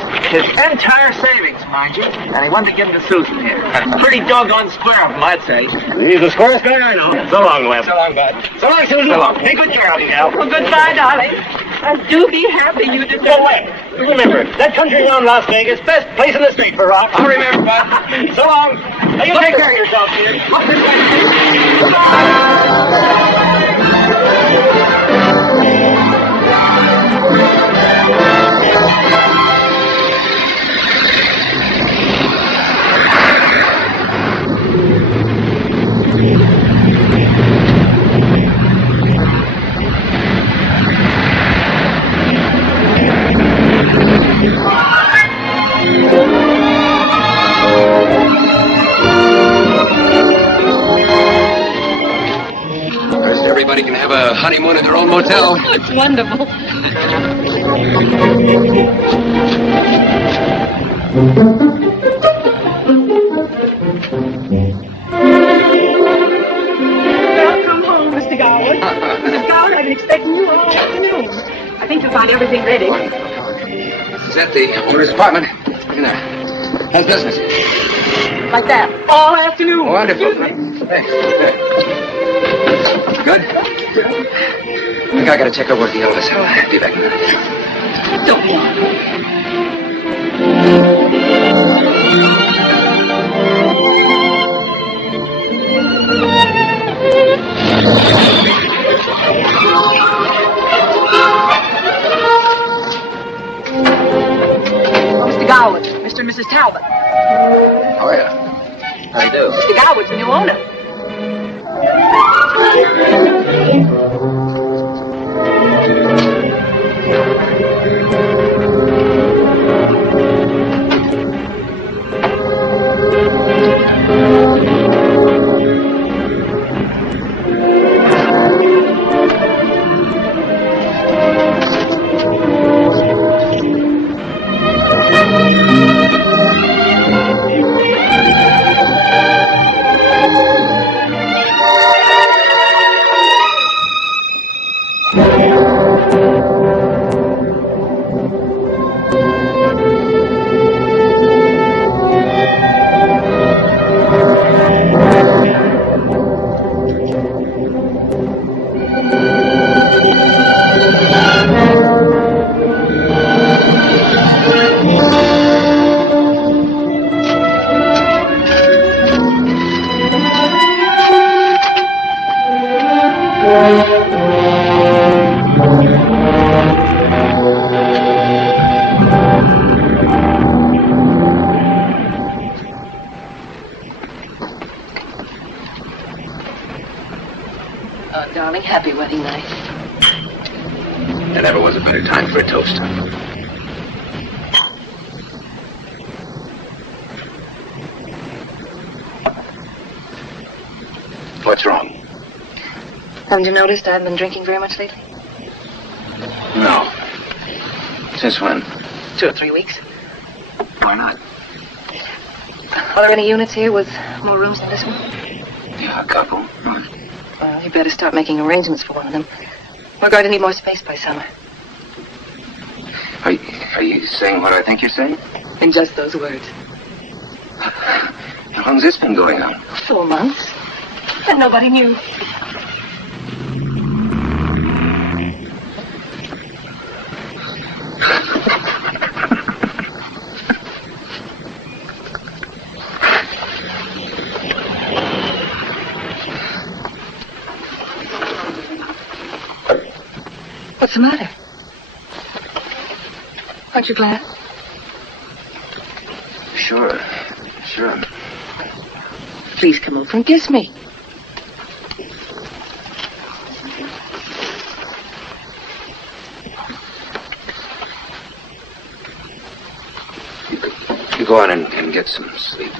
mind you, and he wanted to give them to Susan here. Pretty doggone square of him, I'd say. He's the squarest guy I know. So long, Webb. So long, bud. So long, Susan. So long. Take good care of you, Al. Well, goodbye, darling. And do be happy you did Go away. Remember, that country around Las Vegas, best place in the state for rock. I'll remember, bud. So long. Now, you take care of yourself, kid. First, everybody can have a honeymoon at their own motel. It's wonderful. Welcome home, Mr. Garwood. Mrs. Garwood, I've been expecting you all afternoon. I think you'll find everything ready. Is that the owner's apartment? In there. How's business? Like that. All afternoon. Wonderful. Excuse me. Thanks. Good? I think I gotta check over at the office. I'll be back in a minute. Don't be. Mr. Garwood, Mr. and Mrs. Talbot. Oh, yeah. How do you do? Mr. Garwood's the new owner. night. There never was a better time for a toast. What's wrong? Haven't you noticed I haven't been drinking very much lately? No. Since when? 2 or 3 weeks. Why not? Are there any units here with more rooms than this one? Yeah, a couple. Well, you better start making arrangements for one of them. We're going to need more space by summer. Are you saying what I think you're saying? In just those words. How long's this been going on? 4 months. And nobody knew. What's the matter? Aren't you glad? Sure. Please come over and kiss me. You go on and get some sleep.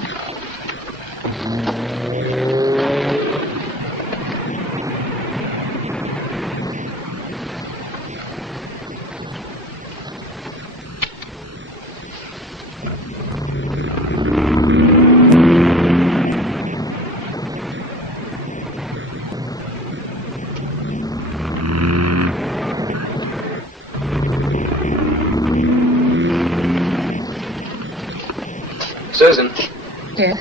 Susan. Yes?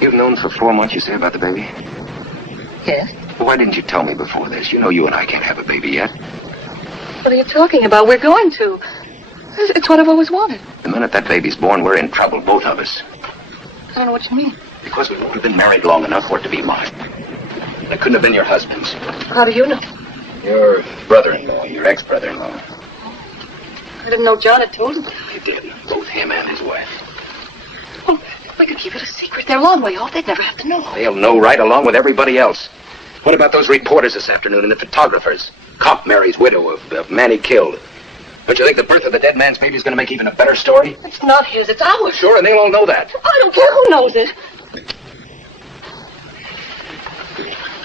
You've known for 4 months, you say, about the baby? Yes? Well, why didn't you tell me before this? You know you and I can't have a baby yet. What are you talking about? We're going to. It's what I've always wanted. The minute that baby's born, we're in trouble, both of us. I don't know what you mean. Because we wouldn't have been married long enough for it to be mine. It couldn't have been your husband's. How do you know? Your brother-in-law, your ex-brother-in-law. I didn't know John had told him. He did, both him and his wife. Well, we could keep it a secret. They're a long way off. They'd never have to know. They'll know right along with everybody else. What about those reporters this afternoon and the photographers? Cop marries widow of man he killed. Don't you think the birth of the dead man's baby is going to make even a better story? It's not his. It's ours. Sure, and they'll all know that. I don't care who knows it.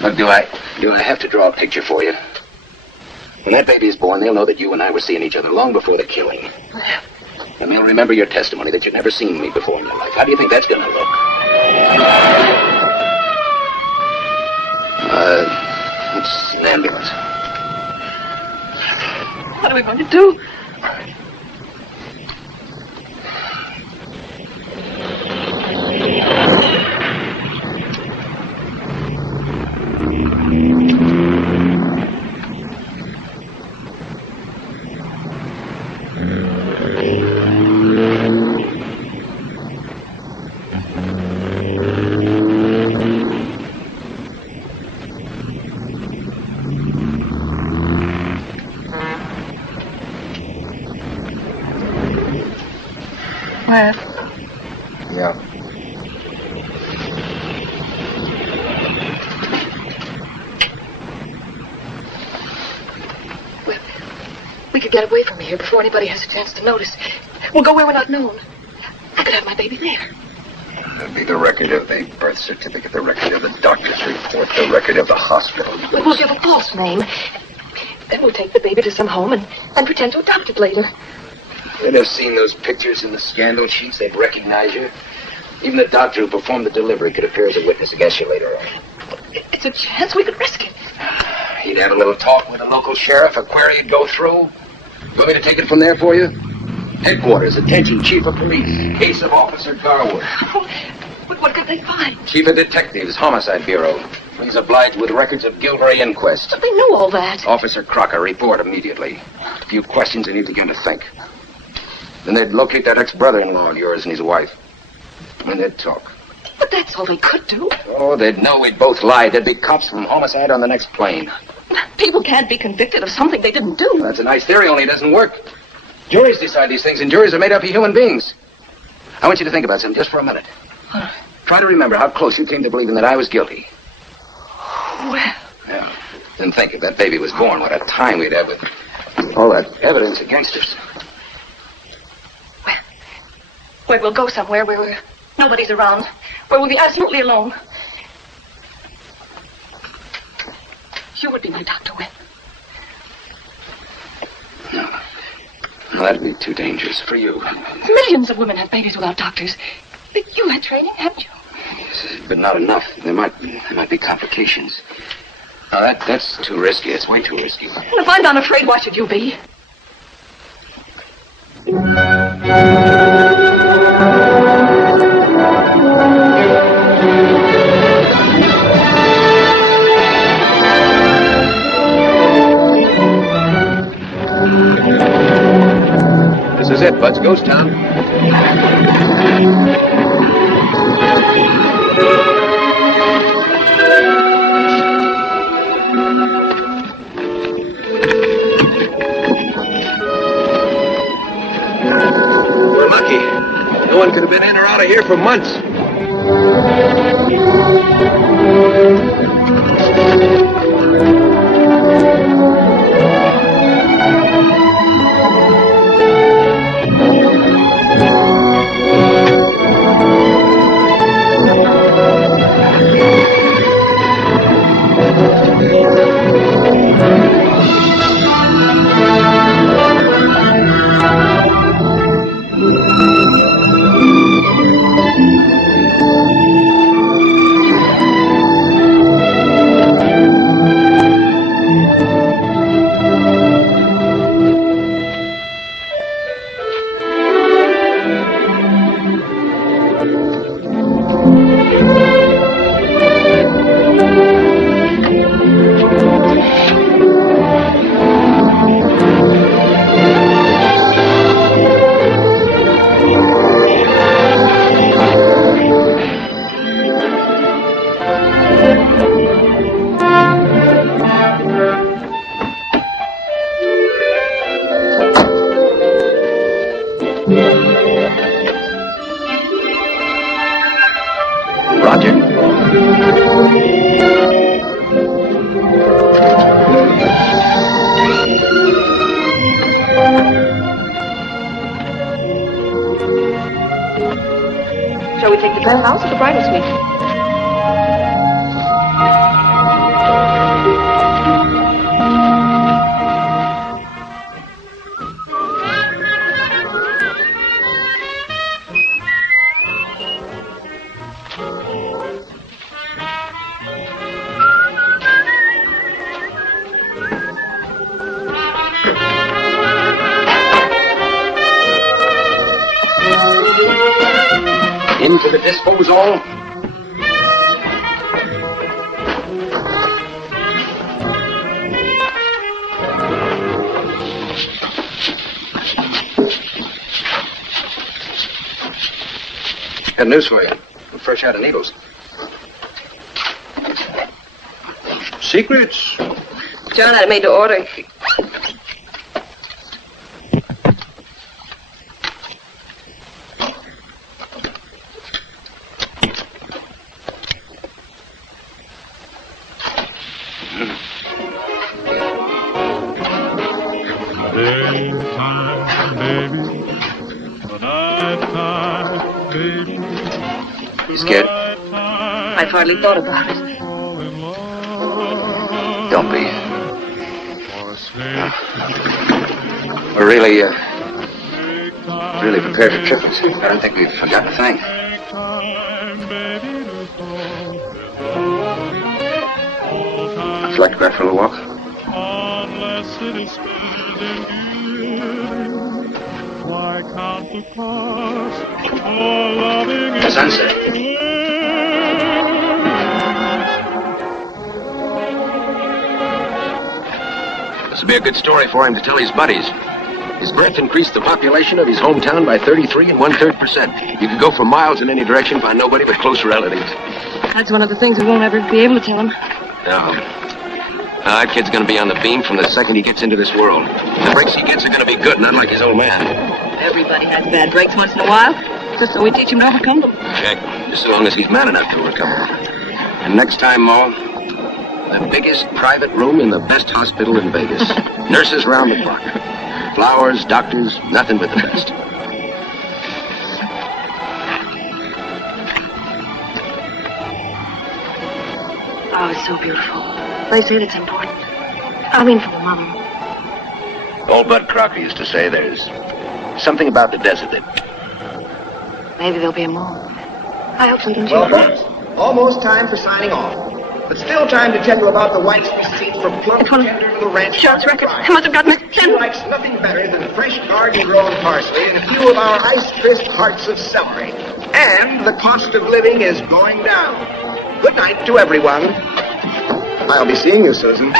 Look, do I have to draw a picture for you? When that baby is born, they'll know that you and I were seeing each other long before the killing. And they'll remember your testimony that you'd never seen me before in your life. How do you think that's going to look? It's an ambulance. What are we going to do? Where? Yeah. We could get away from here before anybody has a chance to notice. We'll go where we're not known. I could have my baby there. There'll be the record of the birth certificate, the record of the doctor's report, the record of the hospital. But we'll give a false name. Then we'll take the baby to some home and pretend to adopt it later. They'd have seen those pictures in the scandal sheets. They'd recognize you. Even the doctor who performed the delivery could appear as a witness against you later on. It's a chance. We could risk it. He'd have a little talk with the local sheriff, a query he'd go through. You want me to take it from there for you? Headquarters, attention, Chief of Police, case of Officer Garwood. But what could they find? Chief of Detectives, Homicide Bureau. Please oblige with records of Gilbury inquest. But they knew all that. Officer Crocker, report immediately. A few questions and he'd begin to think. Then they'd locate that ex-brother-in-law of yours and his wife. And they'd talk. But that's all they could do. Oh, they'd know we'd both lied. There'd be cops from homicide on the next plane. People can't be convicted of something they didn't do. Well, that's a nice theory, only it doesn't work. Juries decide these things, and juries are made up of human beings. I want you to think about something just for a minute. Try to remember how close you came to believing that I was guilty. Well, Yeah. Then think, if that baby was born, what a time we'd have with all that evidence against us. where we'll go somewhere where nobody's around, where we'll be absolutely alone. You would be my doctor, Webb. No, that'd be too dangerous for you. Millions of women have babies without doctors. But you had training, haven't you? Yes, but not enough. There might be complications. Now, that's too risky. It's way too risky. And if I'm not afraid, why should you be? This is it, Bud's Ghost Town. We're lucky. No one could have been in or out of here for months. Shall we take the penthouse or the bridal suite? Into the disposal. Got news for you. I'm fresh out of needles. Secrets? John had it made to order. Daytime, baby. Nighttime, baby. You scared? I've hardly thought about it. Don't be. We're really prepared for triplets. I don't think we've forgotten a thing. Would you like to go out for a little walk? Unless it is spent in you, why count the cost of loving The sunset. This would be a good story for him to tell his buddies. His birth increased the population of his hometown by 33 1/3%. You could go for miles in any direction, find nobody but close relatives. That's one of the things we won't ever be able to tell him. No. That kid's gonna be on the beam from the second he gets into this world. The breaks he gets are gonna be good, not like his old man. Everybody has bad breaks once in a while. hates us, so we teach him to overcome them. Check. Just so long as he's man enough to overcome them. And next time, Ma, the biggest private room in the best hospital in Vegas. Nurses round the clock. Flowers, doctors, nothing but the best. Oh, it's so beautiful. They say that's important. I mean, for the mother. Old Bud Crocker used to say there's something about the desert that... Maybe there'll be a moon. I hope so, don't you? Well, folks, almost time for signing off. But still time to tell you about the wife's receipts for plump, tender little ranch. Sheriff's record. I must have gotten it. She likes nothing better than fresh garden-grown parsley and a few of our ice-crisp hearts of celery. And the cost of living is going down. Good night to everyone. I'll be seeing you, Susan.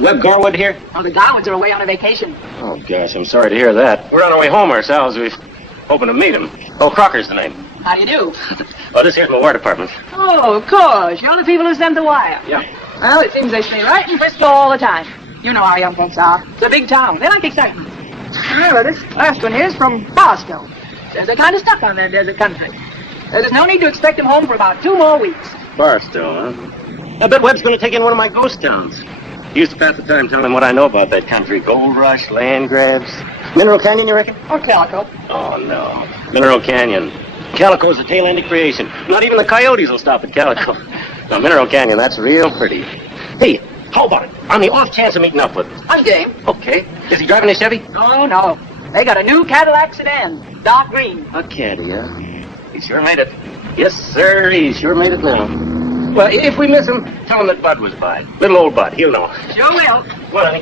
Webb Garwood here? Oh, the Garwoods are away on a vacation. Oh, gosh, I'm sorry to hear that. We're on our way home ourselves. We're hoping to meet him. Oh, Crocker's the name. How do you do? Oh, this here's my wire department. Oh, of course. You're the people who sent the wire. Yeah. Well, it seems they stay right in Bristol all the time. You know how young folks are. It's a big town. They like excitement. Well, this last one here's from Boston. Says they're kind of stuck on their desert country. There's no need to expect them home for about 2 more weeks. Barstow, huh? I bet Webb's going to take in one of my ghost towns. He used to pass the time telling what I know about that country. Gold rush, land grabs. Mineral Canyon, you reckon? Or Calico. Oh, no. Mineral Canyon. Calico's a tail-ended creation. Not even the coyotes will stop at Calico. Now, Mineral Canyon, that's real pretty. Hey, how about it? On the off chance of meeting up with him. I'm game. Okay. Is he driving a Chevy? Oh, no. They got a new Cadillac sedan. Dark green. A caddy, huh? He sure made it. Yes, sir, he sure made it now. Well, if we miss him, tell him that Bud was by. Little old Bud, he'll know. Sure will. Well, honey.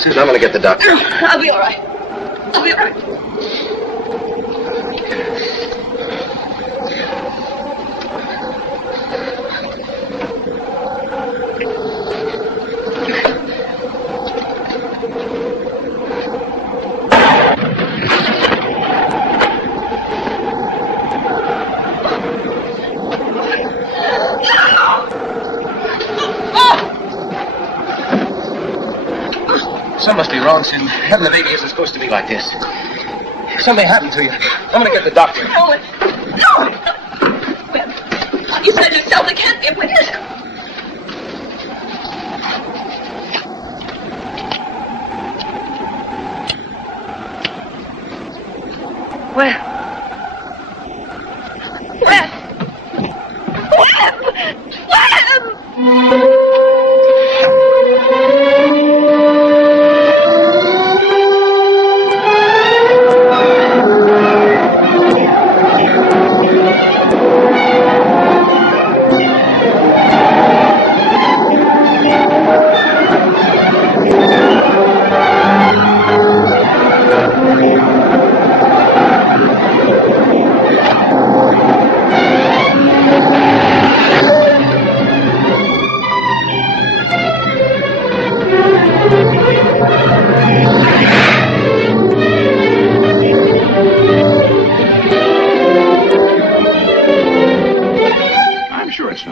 Susan, I'm going to get the doctor. I'll be all right. I'll be all right. Something must be wrong, Susan. Having the baby isn't supposed to be like this. Something happened to you. I'm going to get the doctor. No. Well, you said yourself there can't be a witness.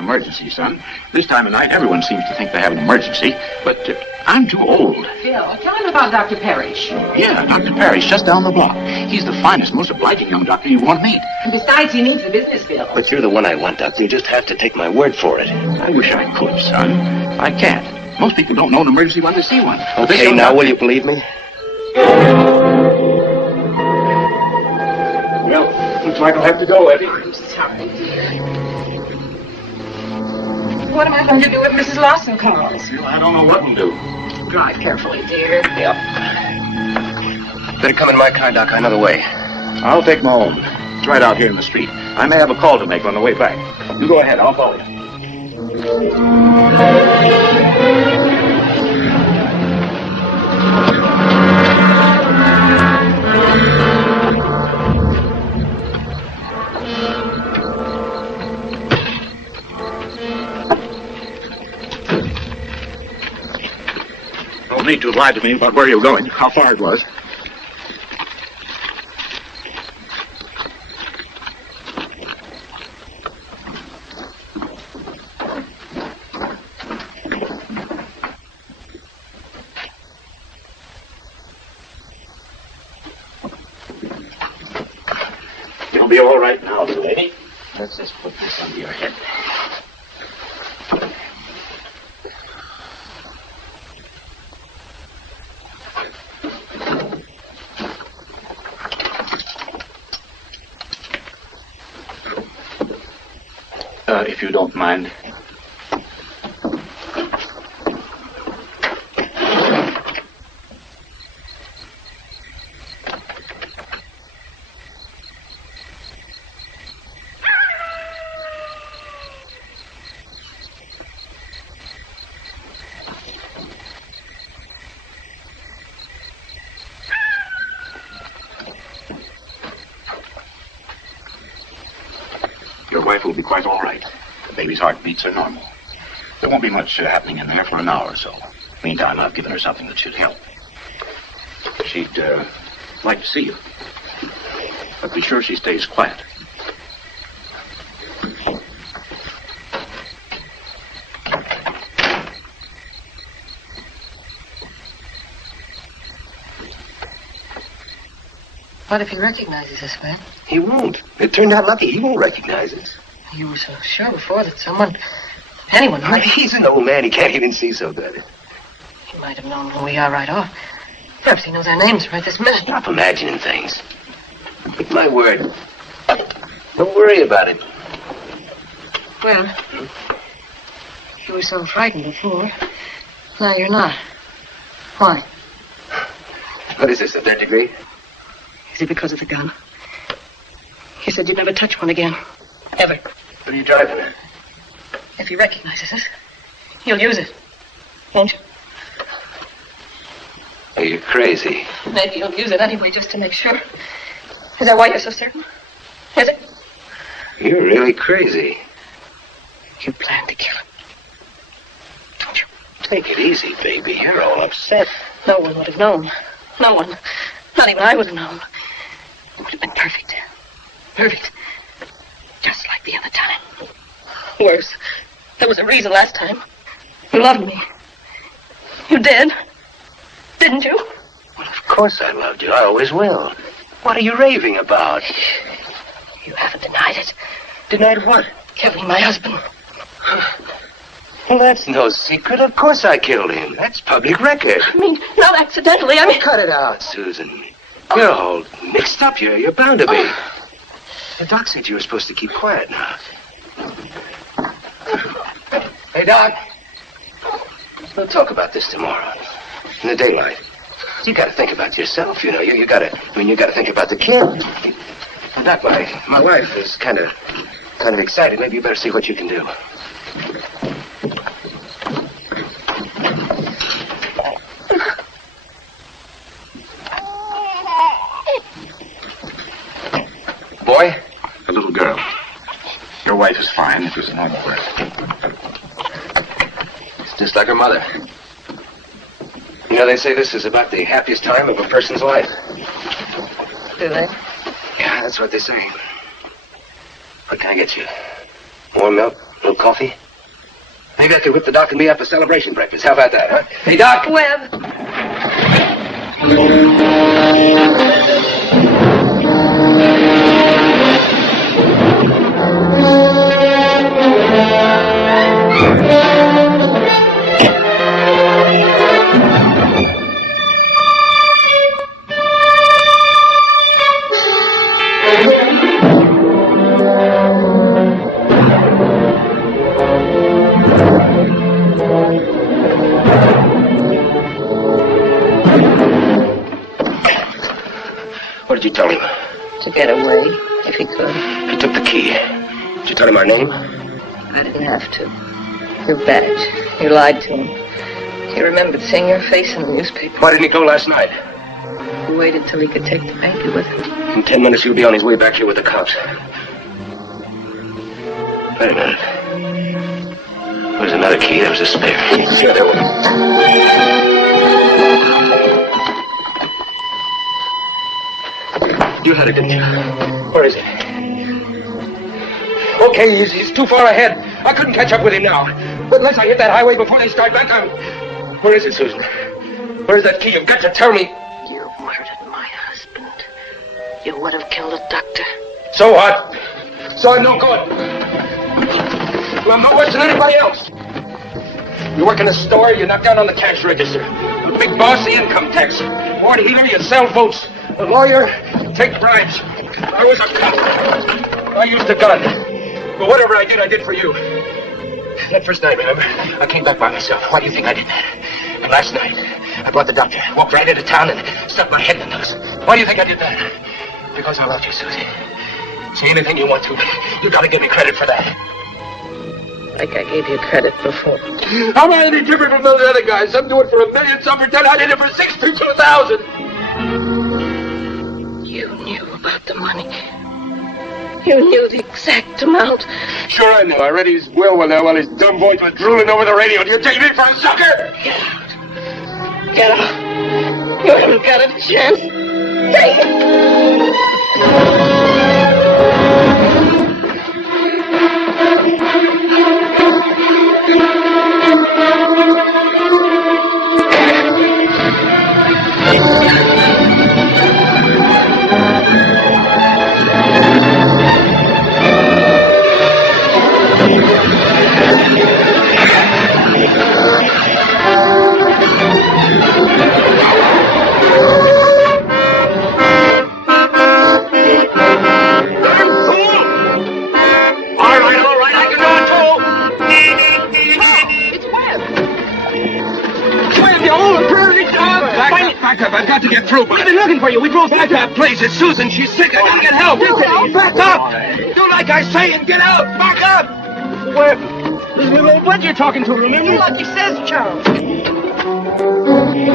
emergency, son. This time of night, everyone seems to think they have an emergency, but I'm too old. Phil, tell him about Dr. Parrish. Yeah, Dr. Parrish, just down the block. He's the finest, most obliging young doctor you want to meet. And besides, he needs the business, Phil. But you're the one I want, Doctor. You just have to take my word for it. I wish I could, son. I can't. Most people don't know an emergency when they see one. Okay, now will you believe me? Well, looks like I'll have to go, Eddie. I'm sorry, dear. What am I going to do if Mrs. Lawson calls? Well, I don't know what to do. Drive carefully, dear. Yep. Better come in my car, Doc. I know the way. I'll take my own. It's right out here in the street. I may have a call to make on the way back. You go ahead. I'll follow you. Don't need to lie to me about where you're going, how far it was. You'll be all right now, little lady. Let's just put this under your head. If you don't mind. Your wife will be quite all right. The baby's heartbeats are normal. There won't be much happening in there for an hour or so. Meantime, I've given her something that should help. She'd like to see you. But be sure she stays quiet. What if he recognizes us, man? He won't. It turned out lucky. He won't recognize us. You were so sure before that anyone might. He's an old man. He can't even see so good. He might have known who we are right off. Perhaps he knows our names right this minute. Stop imagining things. Take my word. Don't worry about him. Well, you were so frightened before. Now you're not. Why? What is this, a third degree? Is it because of the gun? You said you'd never touch one again. Ever. What are you driving at? If he recognizes us, he'll use it. Won't you? Are you crazy? Maybe he'll use it anyway just to make sure. Is that why you're so certain? Is it? You're really crazy. You plan to kill him. Don't you? Take it easy, baby. You're all upset. No one would have known. No one. Not even I would have known. It would have been perfect. Perfect. Just like the other time. Worse. There was a reason last time. You loved me. You did. Didn't you? Well, of course I loved you. I always will. What are you raving about? You haven't denied it. Denied what? Killing my husband. Well, that's no secret. Of course I killed him. That's public record. I mean, not accidentally. I mean... Cut it out, Susan. You're all mixed up here. You're bound to be. The doc said you were supposed to keep quiet now. Hey, Doc. We'll talk about this tomorrow. In the daylight. You gotta think about yourself, you know. You gotta think about the kid. And Doc, my wife is kind of excited. Maybe you better see what you can do. Boy? A little girl. Your wife is fine. It was a normal birth. It's just like her mother. You know, they say this is about the happiest time of a person's life. Do they? Yeah, that's what they say. What can I get you? Warm milk? No coffee? Maybe I could whip the doc and me up a celebration breakfast. How about that, huh? Hey, Doc! Webb. What did you tell him? To get away, if he could. He took the key. Did you tell him our name? I didn't have to. Your badge. You lied to him. He remembered seeing your face in the newspaper. Why didn't he go last night? He waited till he could take the baby with him. In 10 minutes, he'll be on his way back here with the cops. Wait a minute. There was another key. There was a spare. Sure there was. You had it, didn't you? Where is it? Okay, he's too far ahead. I couldn't catch up with him now. But unless I hit that highway before they start back, Where is it, Susan? Where's that key? You've got to tell me. You murdered my husband. You would have killed a doctor. So what? So I'm no good. Well, I'm no worse than anybody else. You work in a store, you knock down on the cash register. A big boss, the income tax. Ward healer, you sell votes. A lawyer, take bribes. I was a cop. I used a gun. But whatever I did for you. That first night, remember? I came back by myself. Why do you think I did that? And last night, I brought the doctor, walked right into town and stuck my head in the noose. Why do you think I did that? Because I loved you, Susie. Say anything you want to, but you gotta give me credit for that. Like I gave you credit before. How am I any different from those other guys? Some do it for $1 million, some for 10. I did it for 62,000. You knew about the money. You knew the exact amount. Sure I knew. I read his will while his dumb voice was drooling over the radio. Do you take me for a sucker? Get out. Get out. You haven't got a chance. Take it. I've got to get through. We've been looking for you. We drove back that place. It's Susan. She's sick. I gotta get help. Back up. Do like I say and get out. Back up. Where? This little old bud you're talking to, remember? Do like he says, Charles.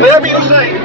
Whatever you say.